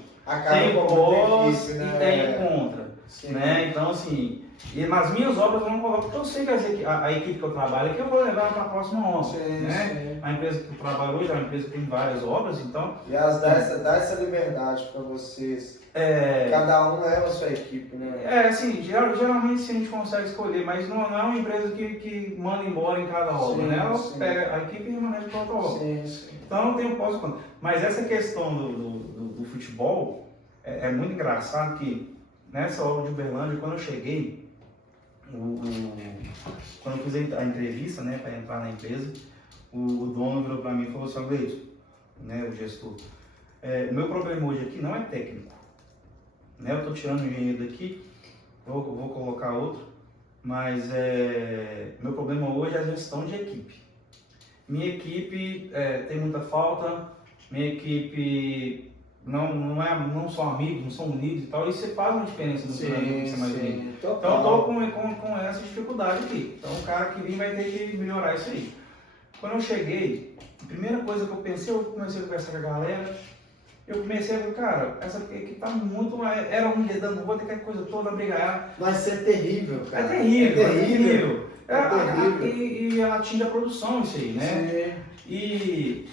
Tem pós e tem contra. Né? Então, assim, nas minhas obras eu não coloco, porque eu sei que a equipe que eu trabalho aqui eu vou levar para a próxima obra. Né? A empresa que eu trabalho hoje é uma empresa que tem várias obras, então... E elas dá essa liberdade para vocês. Cada um leva a sua equipe, né? Assim, geralmente sim, a gente consegue escolher, mas não é uma empresa que manda embora em cada obra, né? Ela pega a equipe e remete para outra obra. Então tem um pós e contra. Mas essa questão do futebol é muito engraçado que nessa obra de Uberlândia, quando eu cheguei, quando eu fiz a entrevista, né, para entrar na empresa, o dono virou para mim e falou assim: Gleison, né, o gestor, o meu problema hoje aqui não é técnico, né, eu estou tirando o engenheiro daqui, vou colocar outro, mas meu problema hoje é a gestão de equipe. Minha equipe tem muita falta, minha equipe não são amigos, não são unidos e tal, e você faz uma diferença no treinamento ser mais unido. Então eu estou com essa dificuldade aqui. Então o cara que vem vai ter que melhorar isso aí. Quando eu cheguei, a primeira coisa que eu pensei, eu comecei a conversar com a galera, eu comecei a ver, cara, essa aqui tá muito, era um dedando, vou ter aquela coisa toda, brigar. Mas isso é terrível, cara. É terrível. E ela atinge a produção isso aí, né? E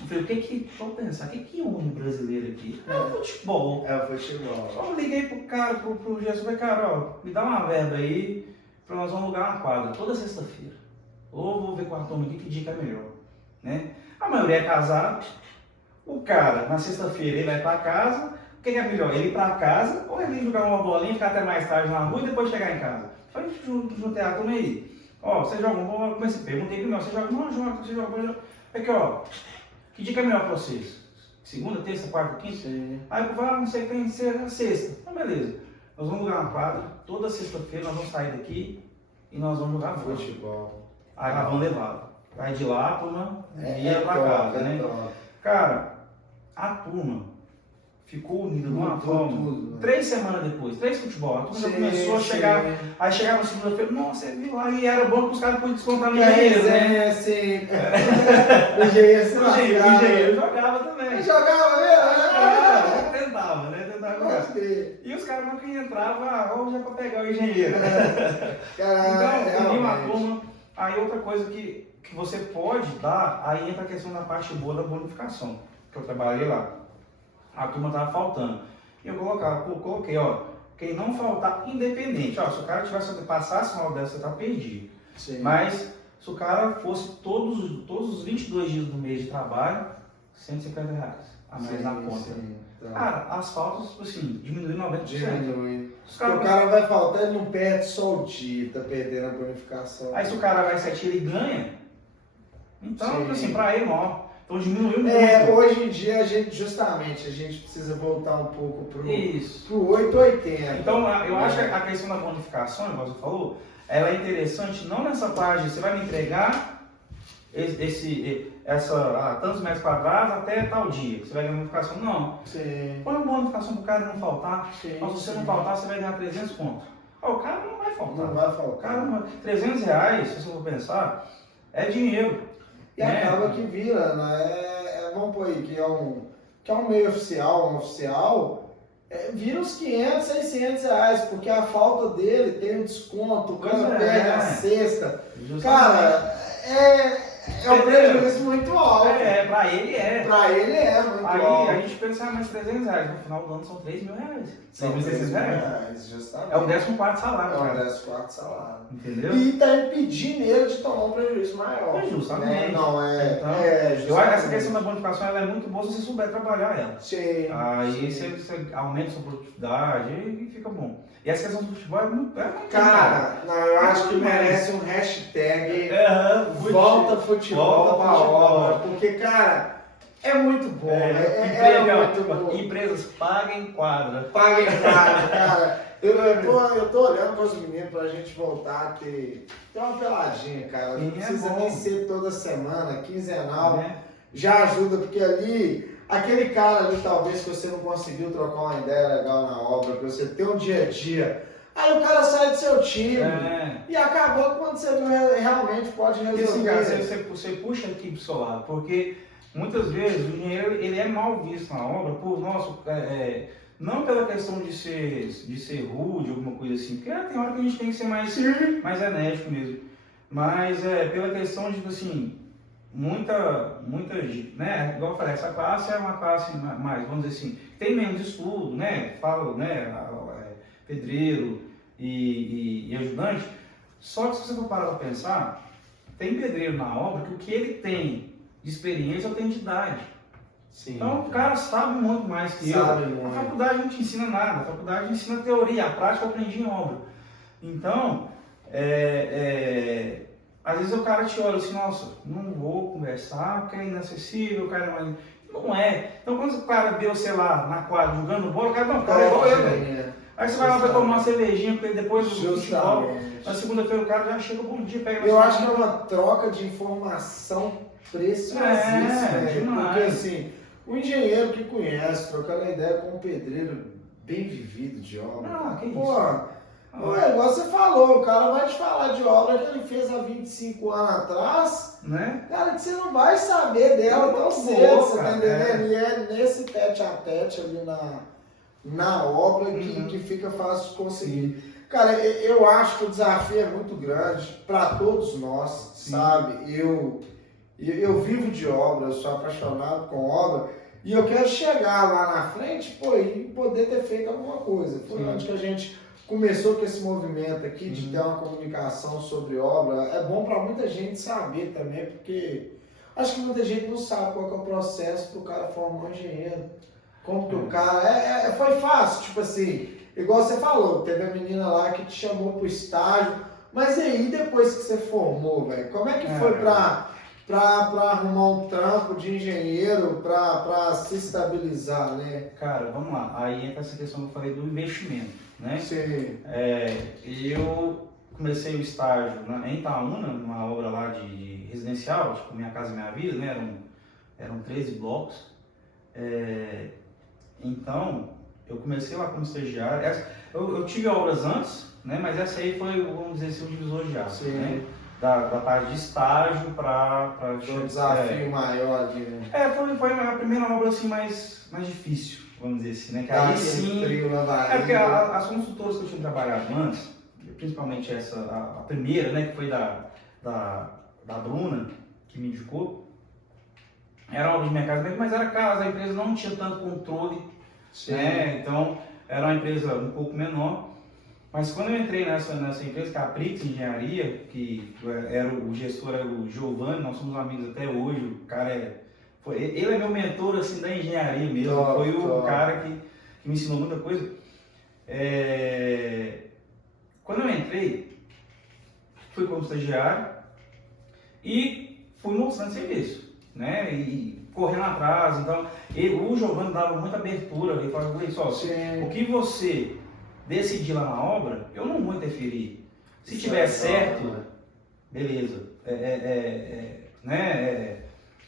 eu falei, vamos pensar, o que une o brasileiro aqui? É o futebol. É o futebol. Eu liguei pro cara, pro Gerson, falei, cara, ó, me dá uma verba aí nós vamos alugar uma quadra toda sexta-feira. Ou vou ver com a turma aqui que dia que é melhor, né? A maioria é casado, o cara, na sexta-feira, ele vai para casa, o que é melhor? Ele ir para casa ou ele ir jogar uma bolinha, ficar até mais tarde na rua e depois chegar em casa? Falei, juntei a turma aí. Ó, você joga uma bola? Comecei, perguntei primeiro, você joga? Não, joga, você joga. Aqui, ó, que dia que é melhor para vocês? Segunda, terça, quarta, quinta? Sim. Aí eu falo, não sei, tem que ser sexta. Então, beleza. Nós vamos jogar uma quadra, toda sexta-feira nós vamos sair daqui e nós vamos jogar futebol. Aí nós vamos levar. Aí de lá a turma ia pra casa, né? Cara, a turma ficou unida de uma forma. Tudo, né? 3 semanas depois, 3 futebol. A turma já começou a chegar. Aí chegava na segunda-feira, nossa, você viu lá, e era bom que os caras podiam descontar no engenheiro, né? Sim. O engenheiro jogava também. Ele jogava mesmo? Tentava, né? E os caras não entravam, hoje é pra pegar o engenheiro. Então, uma turma. Aí outra coisa que você pode dar, aí entra a questão da parte boa da bonificação, que eu trabalhei lá. A turma estava faltando. E eu coloquei, ó, quem não faltar, independente. Ó, se o cara passasse uma hora dessa, você tá perdido. Sim. Mas se o cara fosse todos os 22 dias do mês de trabalho, R$150 a mais na conta. Sim. Tá. Cara, as faltas, tipo assim, diminuiu 90%. Diminui. Porque o cara vai faltar, ele não perde só o dia, tá perdendo a bonificação. Aí se o cara vai 7 ele ganha, então, tipo assim, pra ele, ó. Então diminuiu muito. Hoje em dia a gente precisa voltar um pouco pro 880. Então eu acho que a questão da bonificação, igual você falou, ela é interessante não nessa parte, você vai me entregar tantos metros quadrados até tal dia, você vai ganhar bonificação. Não. Sim. Põe uma bonificação pro cara não faltar. Sim, mas se você não faltar, você vai ganhar 300 conto. Ó, o cara não vai faltar. Não vai faltar. O cara não vai. R$300, se você for pensar, é dinheiro. E acaba que vira, né? Vamos pôr aí, que é um meio oficial, um oficial, vira uns R$500, R$600, porque a falta dele tem um desconto, o cara perde a cesta. Justamente. Cara, é um prejuízo muito alto. Pra ele é. Pra ele é muito alto. Aí a gente pensa, mas R$300, no final do ano são R$3.000. R$6.600. Justamente. É o 14º salário. É o 14º salário. Entendeu? E tá impedindo ele de tomar um prejuízo maior. Justamente. Não, eu acho que essa questão da bonificação ela é muito boa se você souber trabalhar ela. Sim. Aí você aumenta a sua produtividade e fica bom. E essa questão do futebol é muito Cara, eu acho que merece um hashtag volta futebol pra obra, porque, cara, é muito bom. Muito bom. Empresas paguem quadra. Paguem quadra, cara. Eu tô olhando com os meninos pra gente voltar a ter uma peladinha, cara. Não precisa nem ser toda semana, quinzenal. Já ajuda, porque ali, aquele cara ali, talvez que você não conseguiu trocar uma ideia legal na obra, pra você ter um dia a dia. Aí o cara sai do seu time e acabou quando você realmente pode resolver. Esse cara, você puxa aqui pro seu lado, porque muitas vezes o engenheiro ele é mal visto na obra por não pela questão de ser rude, alguma coisa assim, porque tem hora que a gente tem que ser mais enérgico mesmo, mas pela questão de, tipo assim, muita, né, igual eu falei, essa classe é uma classe mais, vamos dizer assim, tem menos estudo, né, falo, né, pedreiro e ajudante, só que se você for parar para pensar, tem pedreiro na obra que o que ele tem de experiência eu tenho de idade. Sim, então o cara sabe muito mais que eu. A faculdade não te ensina nada, a faculdade ensina teoria, a prática eu aprendi em obra. Então, às vezes o cara te olha assim, nossa, não vou conversar porque é inacessível, o cara é mais... Não é. Então quando o cara vê você lá na quadra jogando bola, o cara não, cara é igual eu. Aí você vai lá para tomar uma cervejinha, porque depois do futebol, na segunda-feira o cara já chega, bom dia, pega... Eu acho que é uma troca de informação preciosíssima, porque assim, o engenheiro que conhece, trocando ideia com um pedreiro bem vivido de obra, igual você falou, o cara vai te falar de obra que ele fez há 25 anos atrás, né? Cara, que você não vai saber dela tão cedo, você tá entendendo? E é nesse tete a tete ali na obra que fica fácil de conseguir. Cara, eu acho que o desafio é muito grande para todos nós, sabe? Eu vivo de obra, eu sou apaixonado com obra e eu quero chegar lá na frente, e poder ter feito alguma coisa. Foi onde que a gente começou com esse movimento aqui de ter uma comunicação sobre obra, é bom para muita gente saber também, porque acho que muita gente não sabe qual que é o processo para o cara formar um engenheiro. Como que o cara... foi fácil, tipo assim, igual você falou, teve a menina lá que te chamou pro estágio, mas e aí depois que você formou, velho, como é que foi para arrumar um trampo de engenheiro, para se estabilizar, né? Cara, vamos lá. Aí entra essa questão que eu falei do investimento, né? Sim. Eu comecei o estágio em Itaúna, numa obra lá de residencial, tipo Minha Casa Minha Vida, né? Eram 13 blocos. Então, eu comecei lá como estagiário. Eu tive obras antes, né? Mas essa aí foi, vamos dizer assim, um divisor de águas, né? Da parte de estágio para um desafio maior ali, né? Foi a primeira obra assim mais difícil, vamos dizer assim, né? Que aí sim. Porque as consultoras que eu tinha trabalhado antes, principalmente a primeira, né, que foi da Bruna, que me indicou, era obra de Minha Casa, mas era casa, a empresa não tinha tanto controle, né? Então era uma empresa um pouco menor. Mas quando eu entrei nessa empresa, que é a Prix Engenharia, que o gestor era o Giovanni, nós somos amigos até hoje, o cara ele é meu mentor assim, da engenharia mesmo, foi o cara que me ensinou muita coisa. Quando eu entrei, fui como estagiário e fui mostrando serviço, né? E correndo atrás, então o Giovanni dava muita abertura, ele falava, o que você decidir lá na obra, eu não vou interferir. Se tiver certo, beleza,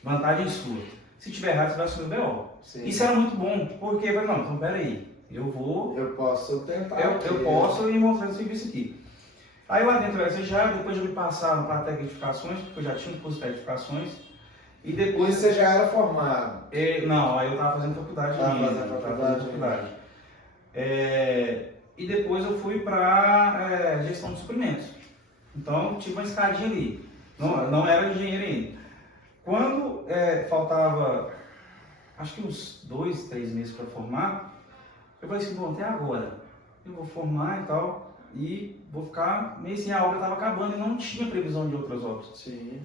vantagem sua. Se tiver errado, você vai assumir o BO. Isso era muito bom, porque eu falei, não, então peraí, eu posso tentar. Eu posso ir mostrando serviço aqui. Aí lá dentro depois de me passaram para tecnificações, porque eu já tinha um curso de tecnificações. E depois você já era formado? Não, aí eu estava fazendo faculdade ainda. E depois eu fui para gestão de suprimentos. Então tive uma escadinha ali. Não era engenheiro ainda. Quando faltava, acho que uns 2, 3 meses para formar, eu falei assim, bom, até agora eu vou formar e tal, e vou ficar meio assim, a obra estava acabando e não tinha previsão de outras obras. Sim.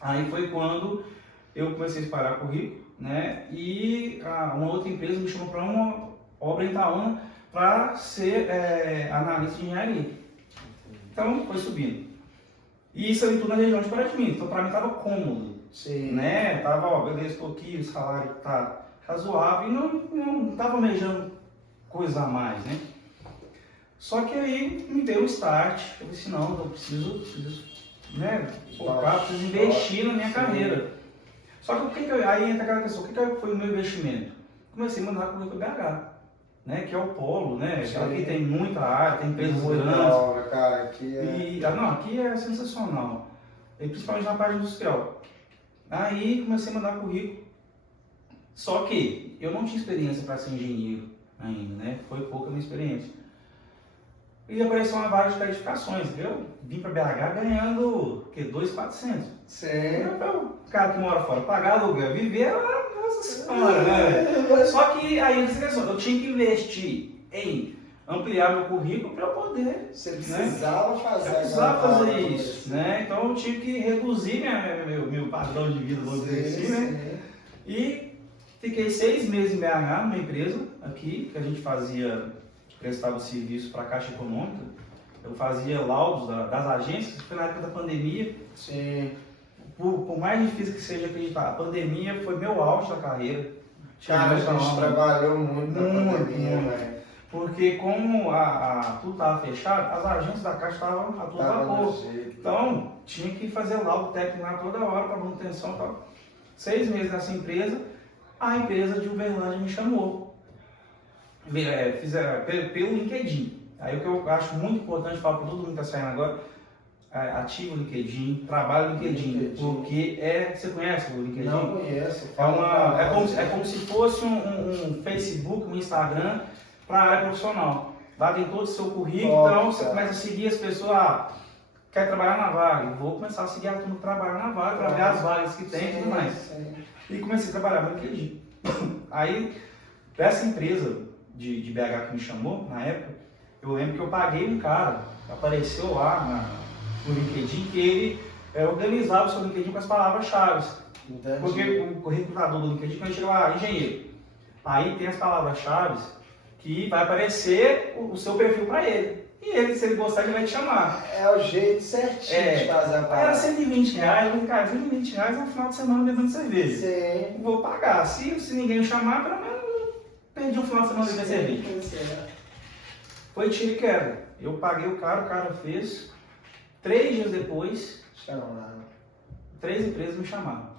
Aí foi quando eu comecei a espalhar currículo, né? E uma outra empresa me chamou para uma obra em Itaúna para ser analista de engenharia. Então foi subindo. E isso ali tudo na região de Paraty. Então para mim estava cômodo. Sim. Né? Tava, beleza, estou aqui, o salário está razoável e não estava almejando coisa a mais, né? Só que aí me deu um start. Eu disse, não, eu preciso né, focar, preciso investir na minha carreira. Só que aí entra aquela questão, o que foi o meu investimento? Comecei a mandar currículo BH, né, que é o polo, né? Aqui tem muita área, tem empresas grandes. Obra, cara, aqui aqui é sensacional, e principalmente na parte industrial. Aí comecei a mandar currículo, só que eu não tinha experiência para ser engenheiro ainda, né? Foi pouca a minha experiência. E apareceu uma vaga de tarificações, eu vim para BH ganhando, 2.400. Sim. O cara que mora fora, pagar aluguel, viver, nossa senhora, né? Só que aí eu tinha que investir em ampliar meu currículo para eu poder. Você precisava fazer. Eu precisava fazer isso, né? Então eu tive que reduzir meu padrão de vida, vamos dizer assim, né? E fiquei 6 meses em BH, numa empresa aqui, que a gente prestava serviço para a Caixa Econômica. Eu fazia laudos das agências, foi na época da pandemia. Sim. Por mais difícil que seja acreditar, a pandemia foi meu auge da carreira. Cara, a gente trabalhou muito na pandemia, velho. Porque como tudo estava fechado, as agências da Caixa estavam a todo vapor. Então, tinha que fazer laudo técnico lá toda hora para manutenção e tal. 6 meses nessa empresa, a empresa de Uberlândia me chamou. Pelo LinkedIn. Aí o que eu acho muito importante, falo para todo mundo que está saindo agora, ativa o LinkedIn, trabalha o LinkedIn, porque você conhece o LinkedIn? Não conheço. É como se fosse um Facebook, um Instagram para a área profissional. Lá tem todo o seu currículo, então você começa a seguir as pessoas, quer trabalhar na vaga, vou começar a seguir a turma que trabalha na vaga, para ver as vagas que tem e tudo mais. Sim. E comecei a trabalhar no LinkedIn. Aí, dessa empresa de BH que me chamou, na época, eu lembro que eu paguei um cara, apareceu lá no LinkedIn, que ele organizava o seu LinkedIn com as palavras-chave. Porque o recrutador do LinkedIn, quando chega lá, engenheiro, aí tem as palavras-chave que vai aparecer o seu perfil para ele. E ele, se ele gostar, ele vai te chamar. É o jeito certinho de fazer a parada. Era R$120, eu falei, cara, R$120 é um final de semana bebendo cerveja. Sim. Vou pagar. Se ninguém me chamar, pelo menos eu perdi um final de semana bebendo cerveja. Foi tiro e queda. Eu paguei o cara fez. 3 dias depois, 3 empresas me chamaram.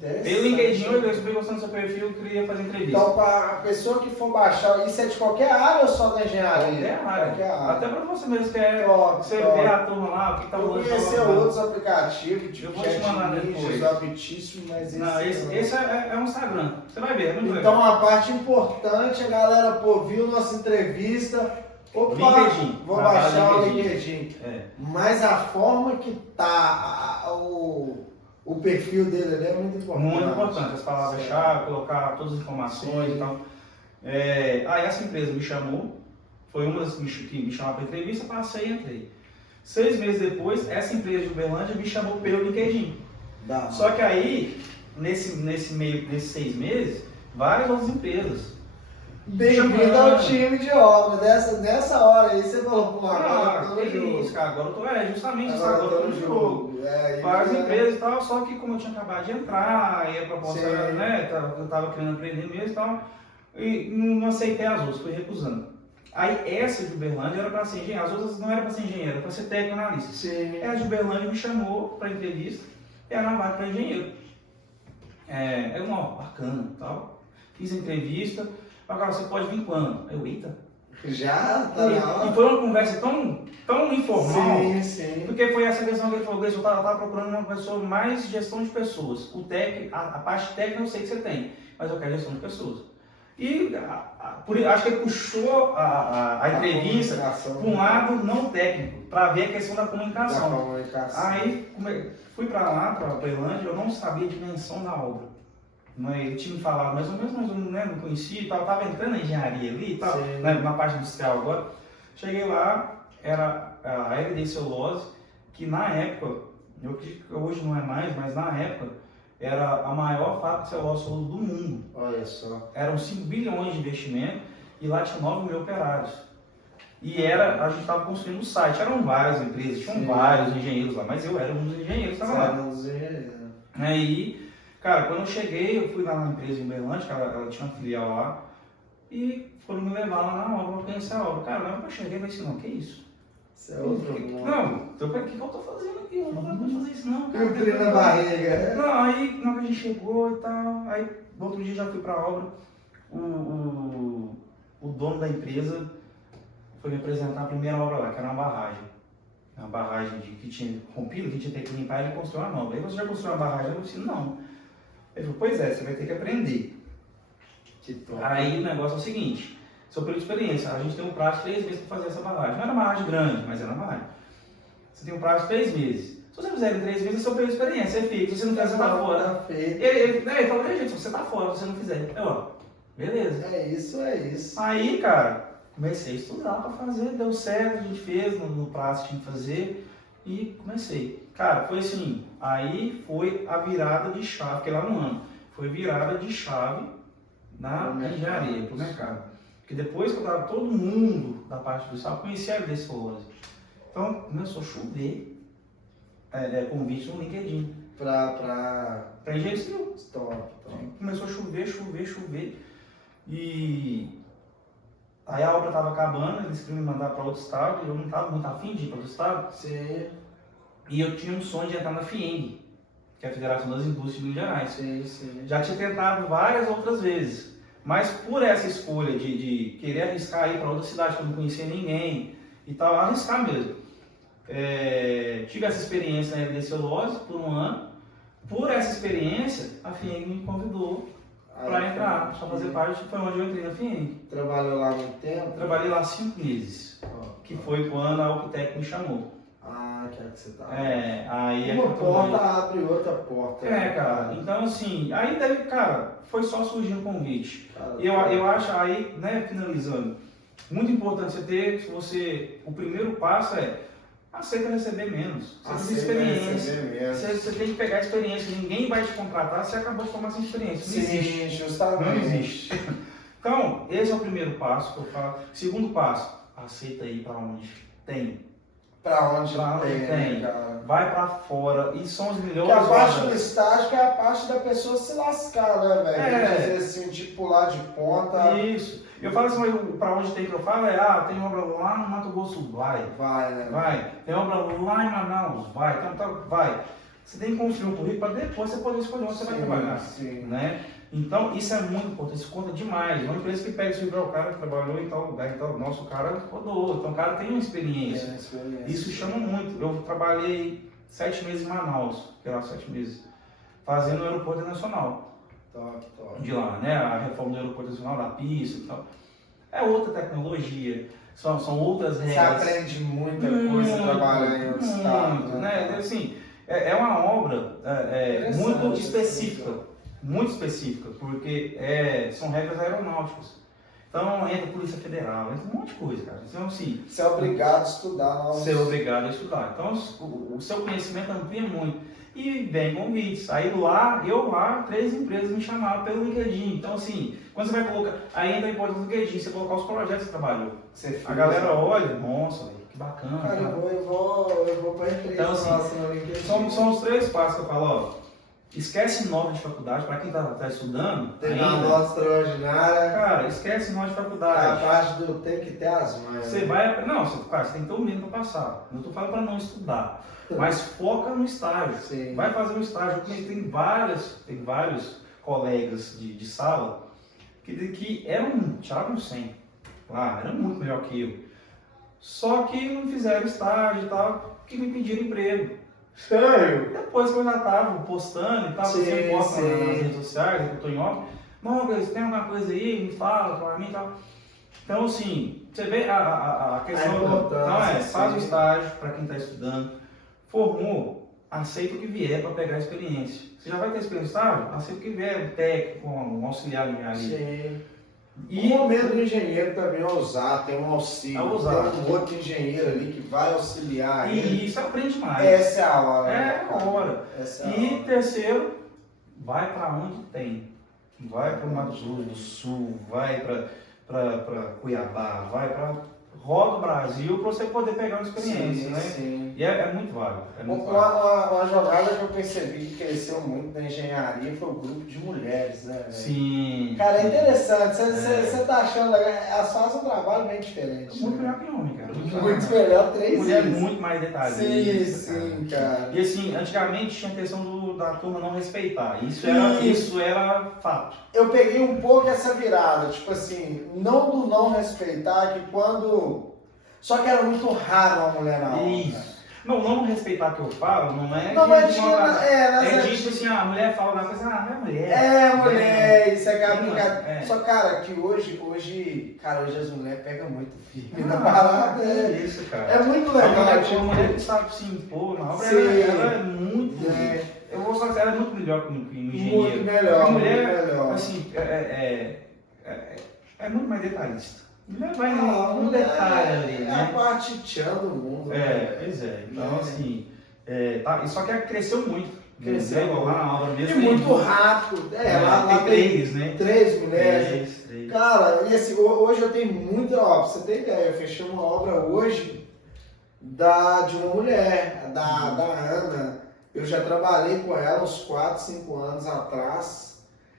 Pelo LinkedIn, eu estou gostando do seu perfil, eu queria fazer entrevista. Então, para a pessoa que for baixar, isso é de qualquer área ou só da engenharia? Qualquer área. Até para você mesmo, que é você ver a turma lá, o que está rolando. Eu conheci outros aplicativos, tipo eu vou te mandar depois. Aptíssimo, mas esse... Não, esse é um Instagram. Você vai ver, é muito então, legal. a parte importante, a galera viu nossa entrevista. Opa, LinkedIn. Vou baixar o LinkedIn. Mas a forma que tá o perfil dele ali é muito importante. Muito importante, as palavras-chave, colocar todas as informações e tal. Aí essa empresa me chamou, foi uma das que me chamou para entrevista, passei e entrei. 6 meses depois, essa empresa de Uberlândia me chamou pelo LinkedIn. Só que aí, nesse meio desses 6 meses, várias outras empresas. Bem-vindo ao time de obra. Nessa hora aí você falou, pô, agora eu tô no jogo. Isso, cara, agora eu tô, justamente isso, agora agora eu tô no jogo. Várias empresas e tal, só que como eu tinha acabado de entrar, aí a proposta era, né, eu tava querendo aprender mesmo e tal, e não aceitei as outras, fui recusando. Aí essa de Uberlândia era para ser engenheiro, as outras não era para ser engenheiro, era para ser técnico analista. Sim. Essa de Uberlândia me chamou para entrevista, e era uma vaga para engenheiro. Era bacana e tal, fiz a entrevista. Agora, você pode vir quando? Eu, eita. Já? Tá na hora. E foi uma conversa tão informal. Sim. Porque foi essa questão que ele falou, eu estava procurando uma pessoa mais de gestão de pessoas. A parte técnica eu sei que você tem, mas eu quero gestão de pessoas. E acho que ele puxou a entrevista para um lado não técnico, para ver a questão da comunicação. Aí fui para lá, para a Uberlândia, eu não sabia a dimensão da obra. Ele tinha me falado mais ou menos, né, não conhecia e tal, estava entrando na engenharia ali e tal, né, na parte industrial agora. Cheguei lá, era a LD Celulose, que na época, eu acredito que hoje não é mais, mas na época era a maior fábrica de celulose do mundo. Olha só. Eram 5 bilhões de investimento e lá tinha 9 mil operários. E a gente estava construindo o site, eram várias empresas, tinham vários engenheiros lá, mas eu era um dos engenheiros que estava lá. Aí, cara, quando eu cheguei, eu fui lá na empresa em Uberlândia, que ela tinha uma filial lá, e foram me levar lá na obra pra conhecer a obra. Cara, na hora que eu cheguei, eu falei assim, não, que isso? Isso é outro mundo. Não, então o que eu tô fazendo aqui? Eu não vou fazer isso não, cara. Eu fui na barriga. Não, aí na hora que a gente chegou e tal, aí no outro dia já fui pra obra, o dono da empresa foi me apresentar a primeira obra lá, que era uma barragem. Uma barragem que tinha rompido, que a gente tinha que limpar e ele construiu uma nova. Aí você já construiu uma barragem? Eu disse, não. Ele falou, pois é, você vai ter que aprender. Que top. Aí o negócio é o seguinte, seu período de experiência, a gente tem um prazo de 3 meses para fazer essa barragem. Não era uma barragem grande, mas era uma barragem. Você tem um prazo de 3 meses. Se você fizer em 3 meses, é seu período de experiência, você fica. Se você não fizer, você tá fora. Ele falou, gente, se você tá fora, se você não fizer. Eu, ó, beleza. É isso. Aí, cara, comecei a estudar para fazer, deu certo, a gente fez no prazo que tinha que fazer e comecei. Cara, foi assim, aí foi a virada de chave, fiquei lá no ano, foi virada de chave na engenharia, pro mercado. Porque depois que eu tava todo mundo da parte do estado, conhecia a LD Celulose. Então começou a chover convite no LinkedIn. Pra engenheiro civil. Top. Começou a chover. E aí a obra estava acabando, eles queriam me mandar para outro estado, e eu não estava muito afim de ir para outro estado. Sim. E eu tinha um sonho de entrar na FIENG, que é a Federação das Indústrias de Minas Gerais. Sim. Já tinha tentado várias outras vezes, mas por essa escolha de querer arriscar ir para outra cidade que eu não conhecia ninguém e tal, arriscar mesmo. Tive essa experiência na LD Celulose por um ano. Por essa experiência, a FIENG me convidou para entrar, para fazer parte, foi onde eu entrei na FIENG. Trabalhou lá muito tempo? Trabalhei lá 5 meses, que foi quando a Alptec me chamou. Que é que você tá. Aí uma porta abre outra porta. Cara, então assim, aí daí, cara, foi só surgindo o convite. Eu acho aí, né, finalizando, Muito importante você ter, o primeiro passo é aceita receber menos. Você tem experiência. Você tem que pegar a experiência. Ninguém vai te contratar se acabou de formar essa experiência. Não existe. Justamente. Não existe. Então, esse é o primeiro passo que eu falo. Segundo passo, aceita ir para onde tem. Pra onde tem. Cara. Vai pra fora. E são os melhores. Que a parte do estágio que é a parte da pessoa se lascar, né, velho? É. Assim, tipo, pular de ponta. Isso. Eu falo assim, mas pra onde tem que eu falo tem obra lá no Mato Grosso, vai. Vai, né? Vai. Tem obra lá em Manaus, vai. Então, vai. Você tem que construir um currículo para depois você poder escolher onde você vai trabalhar. Sim. Né? Então, isso é muito importante, isso conta demais. Uma empresa que pega esse o cara que trabalhou em tal lugar, então, nosso cara rodou, então o cara tem uma experiência. Isso chama muito. Eu trabalhei 7 meses em Manaus, que era 7 meses, fazendo o aeroporto internacional. Top. De lá, né? A reforma do aeroporto internacional, da pista e tal. É outra tecnologia, são outras regras. Você aprende muita coisa trabalhando em outro estado. Né? Assim, é uma obra muito específica. Muito específica, porque são regras aeronáuticas. Então entra a Polícia Federal, entra um monte de coisa, cara. Então, assim, você é obrigado a estudar. Você é obrigado a estudar. Então o seu conhecimento amplia muito. E vem convites. Aí eu lá, 3 empresas me chamaram pelo LinkedIn. Então, assim, quando você vai colocar, aí entra a importância do LinkedIn, você colocar os projetos que você trabalhou. A galera olha, nossa, que bacana. Cara, eu vou pra empresa. Então, assim, são os 3 passos que eu falo, ó. Esquece nota de faculdade, para quem tá estudando. Tem uma nota extraordinária. Cara, esquece nota de faculdade. A parte do tem que ter as mães. Você vai. Não, você tem que ter o mínimo para passar. Não estou falando para não estudar. Mas foca no estágio. Sim. Vai fazer um estágio. Tem vários colegas de sala que tiravam 100 lá, eram muito melhor que eu. Só que não fizeram estágio e tal, que me pediram emprego. Sério? Depois que eu já estava postando e tal, você posta nas redes sociais, que eu estou em obra, não, tem alguma coisa aí, me fala para mim e tal. Então, assim, você vê a questão faz o estágio para quem está estudando, formou, aceita o que vier para pegar a experiência. Você já vai ter experiência no estágio? Aceita o que vier, um técnico, um auxiliar de ali. Sim. E o momento do engenheiro também é usar, tem um auxílio, tem um outro engenheiro ali que vai auxiliar. E isso aprende mais. Essa é a hora. É a hora. E terceiro, vai para onde tem. Vai para o Mato Grosso do Sul, vai para Cuiabá, vai para roda o Brasil para você poder pegar uma experiência, né? Sim. E é muito válido. Uma jogada que eu percebi que cresceu muito na engenharia foi o grupo de mulheres, né? Sim. Cara, é interessante. Você tá achando, elas fazem um trabalho bem diferente. Muito melhor que homem, cara. Muito melhor, 3 mulher vezes. Muito mais detalhista. Sim, cara. E assim, antigamente tinha a questão da turma não respeitar. Isso era fato. Eu peguei um pouco essa virada, tipo assim, não do não respeitar, que quando... Só que era muito raro uma mulher na aula. Isso. Não respeitar o que eu falo, não é. Não, mas tinha. Tipo assim, a mulher fala uma coisa, não é mulher. É mulher, isso é brincadeira. Só, cara, que hoje as mulheres pegam muito firme na parada. É isso, cara. É muito legal. A mulher que sabe se impor na obra, ela é muito. Eu vou falar que ela é muito melhor que um engenheiro. Muito melhor. A mulher, muito melhor. Assim, é muito mais detalhista. Vai no detalhe ali, né? É a parte tchan do mundo. Pois é. Então, assim, só que cresceu muito. Cresceu lá na obra mesmo. E muito rápido. Lá tem 3, né? 3 mulheres. 3. Cara, e assim, hoje eu tenho muita obra. Pra você ter ideia, eu fechei uma obra hoje de uma mulher, da Ana. Eu já trabalhei com ela uns 4, 5 anos atrás.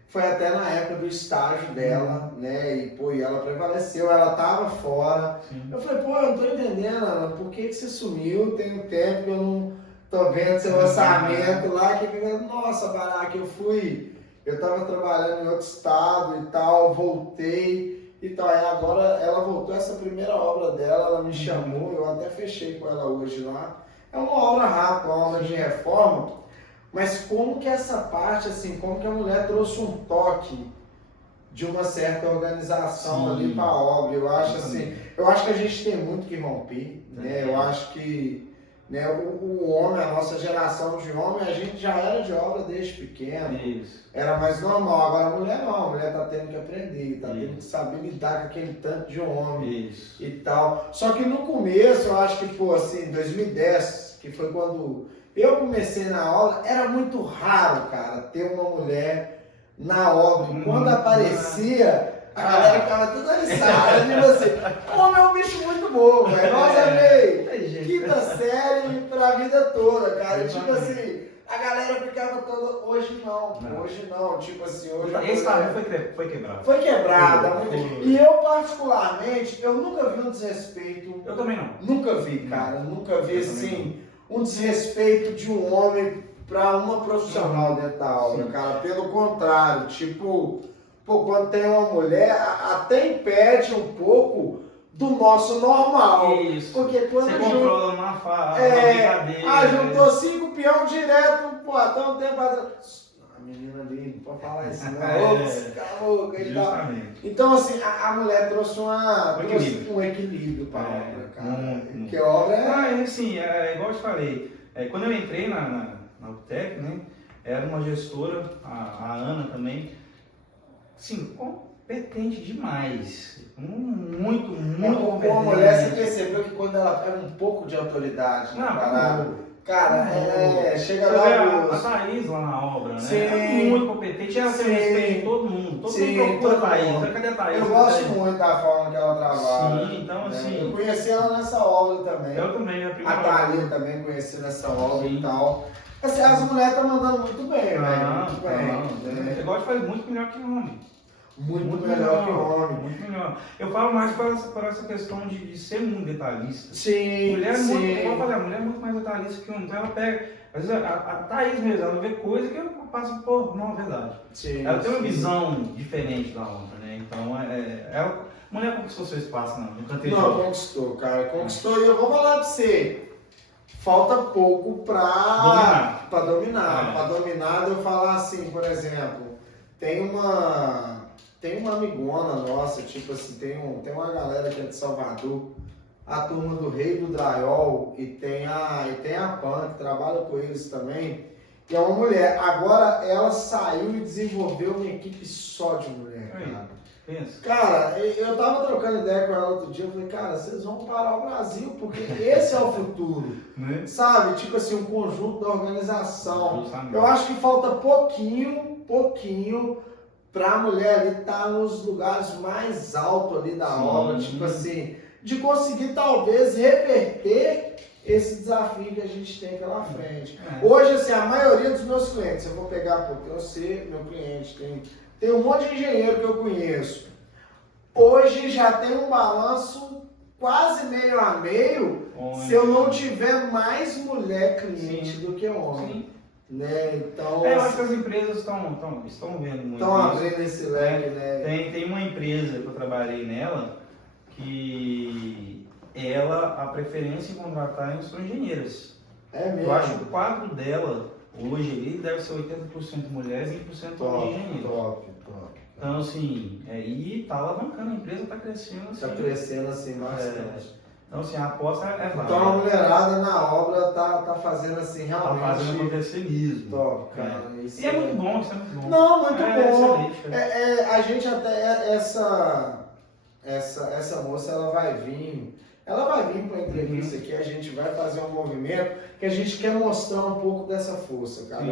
Foi até na época do estágio dela, né? E ela prevaleceu, ela tava fora. Sim. Eu falei, eu não tô entendendo, Ana, por que você sumiu? Tem um tempo que eu não tô vendo seu orçamento lá. Nossa, Baraque, eu tava trabalhando em outro estado e tal, voltei e tal. Aí agora ela voltou, essa primeira obra dela, ela me chamou, eu até fechei com ela hoje lá. É uma obra rápida, uma obra de reforma. Mas como que essa parte, assim, como que a mulher trouxe um toque de uma certa organização ali para a obra? Eu acho assim, que a gente tem muito que romper, né? Eu acho que né? O homem, a nossa geração de homem, a gente já era de obra desde pequeno. Isso. Era mais normal. Agora a mulher não, a mulher tá tendo que aprender, tá Isso. tendo que saber lidar com aquele tanto de homem Isso. e tal. Só que no começo, eu acho que, pô, assim, 2010, que foi quando eu comecei na obra, era muito raro, cara, ter uma mulher na obra. E quando aparecia, a galera ficava toda aliçada, tipo assim, homem é um bicho muito bom, velho. Nós amei. Quinta série pra vida toda, cara. Tipo assim, a galera ficava toda. Hoje não. Hoje não. Tipo assim, hoje. Esse tabu foi quebrado. Foi quebrada. Foi. E eu, particularmente, eu nunca vi um desrespeito. Eu também não. Nunca vi, cara. Nunca vi, assim, um desrespeito de um homem pra uma profissional dentro da obra, cara. Pelo contrário, tipo, pô, quando tem uma mulher, até impede um pouco do nosso normal. Isso. Porque quando você controla uma brincadeira. Juntou 5 peão direto, pô, até um tempo atrás. A menina ali, não pode falar isso, não. Ops, calma, e tal. Então, assim, a mulher trouxe um equilíbrio pra obra, cara. Porque a obra é. Assim, igual eu te falei, quando eu entrei na UTEC, né, era uma gestora, a Ana também, assim, competente demais. Muito competente. Uma mulher, você percebeu que quando ela pega um pouco de autoridade na parada, cara, chega lá. A Thaís lá na obra, né? Sim. Ela é muito competente, ela tem respeito de todo mundo. Todo mundo procura a Thaís. Cadê a Thaís? Eu gosto muito da forma que ela trabalha. Sim, então assim. Eu conheci ela nessa obra também. Eu também, a Thalia também conheci nessa obra. Sim. E tal. Assim, as mulheres estão mandando muito bem, velho. Muito bem. Eu gosto de fazer muito melhor que homem. Muito melhor que homem. Muito melhor. Eu falo mais por essa questão de ser muito detalhista. Sim. Mulher sim. Muito, a mulher é muito mais detalhista que homem. Então ela pega. Às vezes a Thaís mesmo, ela vê coisa que eu passo por não, verdade. Sim, ela tem uma visão diferente da outra, né? Então ela. Mulher conquistou seu espaço no canteiro. Não, conquistou, cara. Conquistou. E eu vou falar pra você. Falta pouco pra dominar. Pra dominar, eu falar assim, por exemplo, tem uma amigona nossa, tipo assim, tem uma galera que é de Salvador, a turma do Rei do Drywall, e tem a Pan, que trabalha com eles também, e é uma mulher. Agora ela saiu e desenvolveu uma equipe só de mulher, cara. Pensa. Cara, eu tava trocando ideia com ela outro dia, eu falei, cara, vocês vão parar o Brasil, porque esse é o futuro, né? Sabe? Tipo assim, um conjunto da organização. Justamente. Eu acho que falta pouquinho, pra mulher ali estar nos lugares mais altos ali da obra, tipo assim, de conseguir talvez reverter esse desafio que a gente tem pela frente. Hoje, assim, a maioria dos meus clientes, eu vou pegar, porque eu sei, meu cliente, tem um monte de engenheiro que eu conheço. Hoje já tem um balanço quase meio a meio, se eu não tiver mais mulher cliente do que homem. Sim. Né? Então, eu acho que as empresas estão vendo muito. Estão abrindo esse leque, né? Tem uma empresa que eu trabalhei nela que a preferência em contratar são engenheiras. É mesmo? Eu acho que o quadro dela hoje ele deve ser 80% mulheres e 20% engenheiros. Top. Então, assim, e tá alavancando, a empresa tá crescendo assim. Tá crescendo assim bastante. Então, assim, a aposta é válida. Então, a mulherada na obra tá fazendo assim, realmente. Tá fazendo acontecer mesmo. Top, cara. E é muito bom, isso é muito bom. Não, muito bom. Excelente. A gente até, essa moça, ela vai vir para a entrevista aqui, a gente vai fazer um movimento que a gente quer mostrar um pouco dessa força, cara.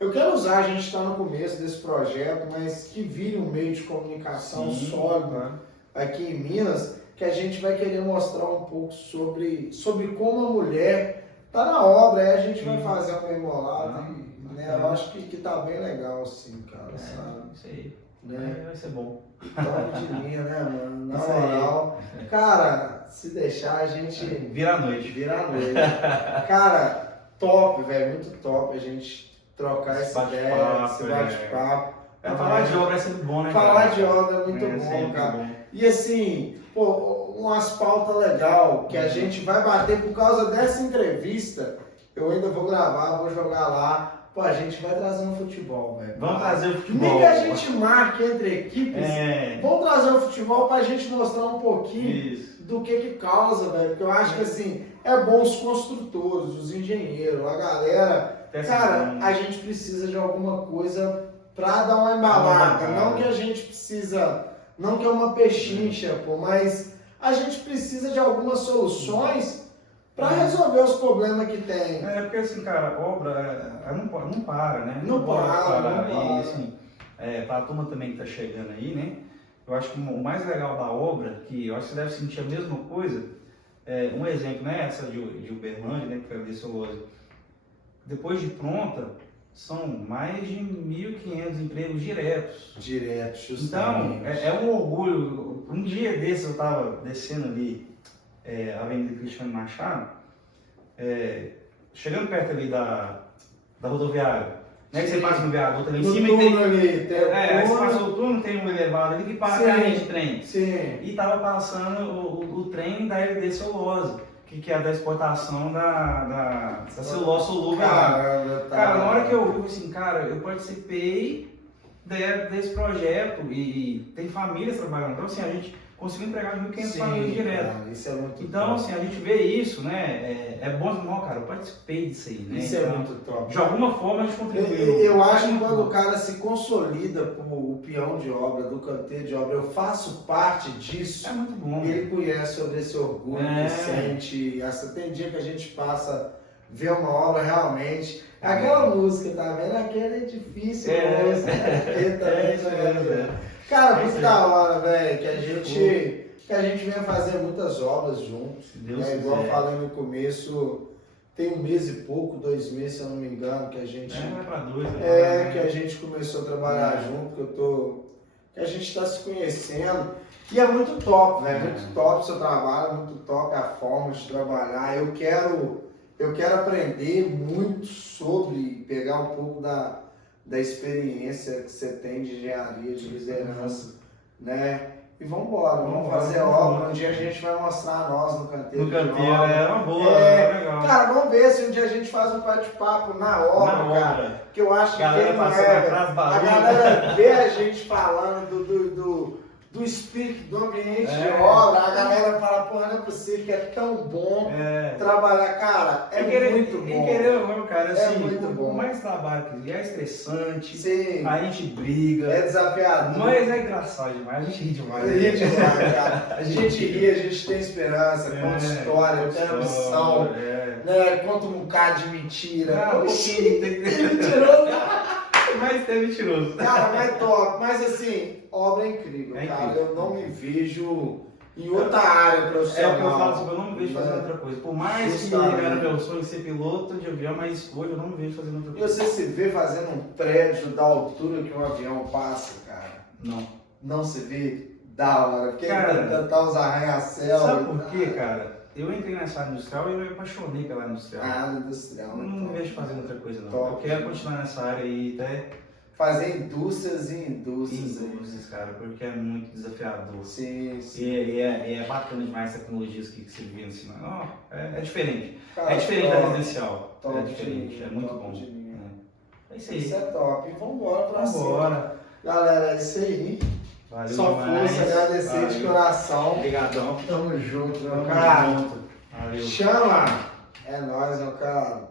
Eu quero usar, a gente está no começo desse projeto, mas que vire um meio de comunicação sólido aqui em Minas, que a gente vai querer mostrar um pouco sobre como a mulher está na obra, aí a gente vai fazer um meio bolado, né? Eu acho que tá bem legal, assim, cara, sabe? Isso aí. Né? Vai ser bom. Top de linha, né, mano? Na moral. Cara, se deixar, a gente... Vira a noite. Cara, top, velho. Muito top a gente trocar essa ideia, esse bate-papo. Falar de obra é sempre bom, né? Falar de obra é muito bom, cara. Bom. E assim, pô, umas pautas legal que a gente vai bater por causa dessa entrevista. Eu ainda vou gravar, vou jogar lá. Pô, a gente vai trazer um futebol, velho. Vamos trazer o futebol. Nem que a gente marque entre equipes, vamos trazer o futebol pra gente mostrar um pouquinho do que causa, velho. Porque eu acho que assim, é bom os construtores, os engenheiros, a galera. Cara, a gente precisa de alguma coisa para dar uma embalada. Não que a gente precisa, não que é uma pechincha, pô, mas a gente precisa de algumas soluções para resolver os problemas que tem. É porque assim, cara, obra não para, né? Não para. E assim, para a turma também que tá chegando aí, né? Eu acho que o mais legal da obra, que eu acho que você deve sentir a mesma coisa, um exemplo, né? Essa de Uberlândia, né? Que foi a Dessolose. Depois de pronta, são mais de 1.500 empregos diretos. Direto, justamente. Então, é um orgulho. Um dia desses eu estava descendo ali a Avenida Cristiano Machado, chegando perto ali da rodoviária, né? Que você passa no viaduto ali em cima e tem. Aí você passa o túnel, tem um elevado ali que passa carrinho de trem. Sim. E estava passando o trem da LD Celulose, que é da exportação da celulose solúvel lá. Cara, na hora que eu vi assim, cara, eu participei desse projeto e tem famílias trabalhando. Então, assim, a gente conseguiu entregar 1.500 famílias direto. Isso é muito então, top. Assim, a gente vê isso, né? É bom, não, cara, eu participei disso aí, né? Isso então, é muito top. De alguma forma a gente contribuiu. Eu acho que quando o cara se consolida como o peão de obra, do canteiro de obra, eu faço parte disso. É muito bom. Ele conhece sobre esse orgulho que sente. Tem dia que a gente passa, vê uma obra realmente. Aquela música, tá vendo? Aquele é difícil, música. Cara, muito da hora, velho, que a gente venha fazer muitas obras juntos. Igual eu falei no começo, tem 1 mês e pouco, 2 meses, se eu não me engano, que a gente. Vai pra 2, né? Que a gente começou a trabalhar junto, que a gente está se conhecendo. E é muito top, velho. Muito top o seu trabalho, muito top a forma de trabalhar. Eu quero aprender muito sobre, pegar um pouco da experiência que você tem de engenharia, de liderança, né? E vamos fazer obra. Um dia a gente vai mostrar nós no canteiro. No canteiro, uma boa, legal. Cara, vamos ver se um dia a gente faz um bate-papo na obra, cara. Que eu acho que quem não a galera vê a gente falando do espírito, do ambiente de obra, a galera fala, porra, não é possível que é tão bom trabalhar, cara, muito bom. E querer não, cara, assim, muito bom. O mais trabalho que é estressante, sim, a gente briga, é desafiador, mas é engraçado demais, a gente ri demais. Cara. A gente ri, a gente tem esperança, conta história, tem ambição, né? Conta um bocado de mentira. Um pouquinho, tem mentiroso. Mas tem mentiroso. Cara, mas top. Mas assim, obra é incrível, cara. Eu não me vejo em outra área profissional. É o que eu falo, assim, eu não me vejo fazendo outra coisa. Por mais que era meu sonho ser piloto de avião, mas hoje eu não me vejo fazendo outra coisa. E você se vê fazendo um prédio da altura que um avião passa, cara? Não. Não se vê? Da hora. Porque cara, tentar os arranha-céus. Sabe por quê, cara? Eu entrei nessa área industrial e eu me apaixonei pela área industrial. Industrial. Eu não me vejo fazendo outra coisa, não. Top. Eu quero continuar nessa área aí até. Fazer indústrias e indústrias. Indústrias, cara, porque é muito desafiador. Sim. E é bacana demais as tecnologias que você vive em cima. É diferente. Cara, é diferente da residencial. Top, é diferente, é muito bom. É isso aí. Isso é top. Vambora pra cima. Vambora. Galera, é isso aí. Valeu só demais. Força, agradecer de coração. Obrigadão. Tamo junto, meu Tamo cara. junto. Valeu. Chama! É nóis, meu cara.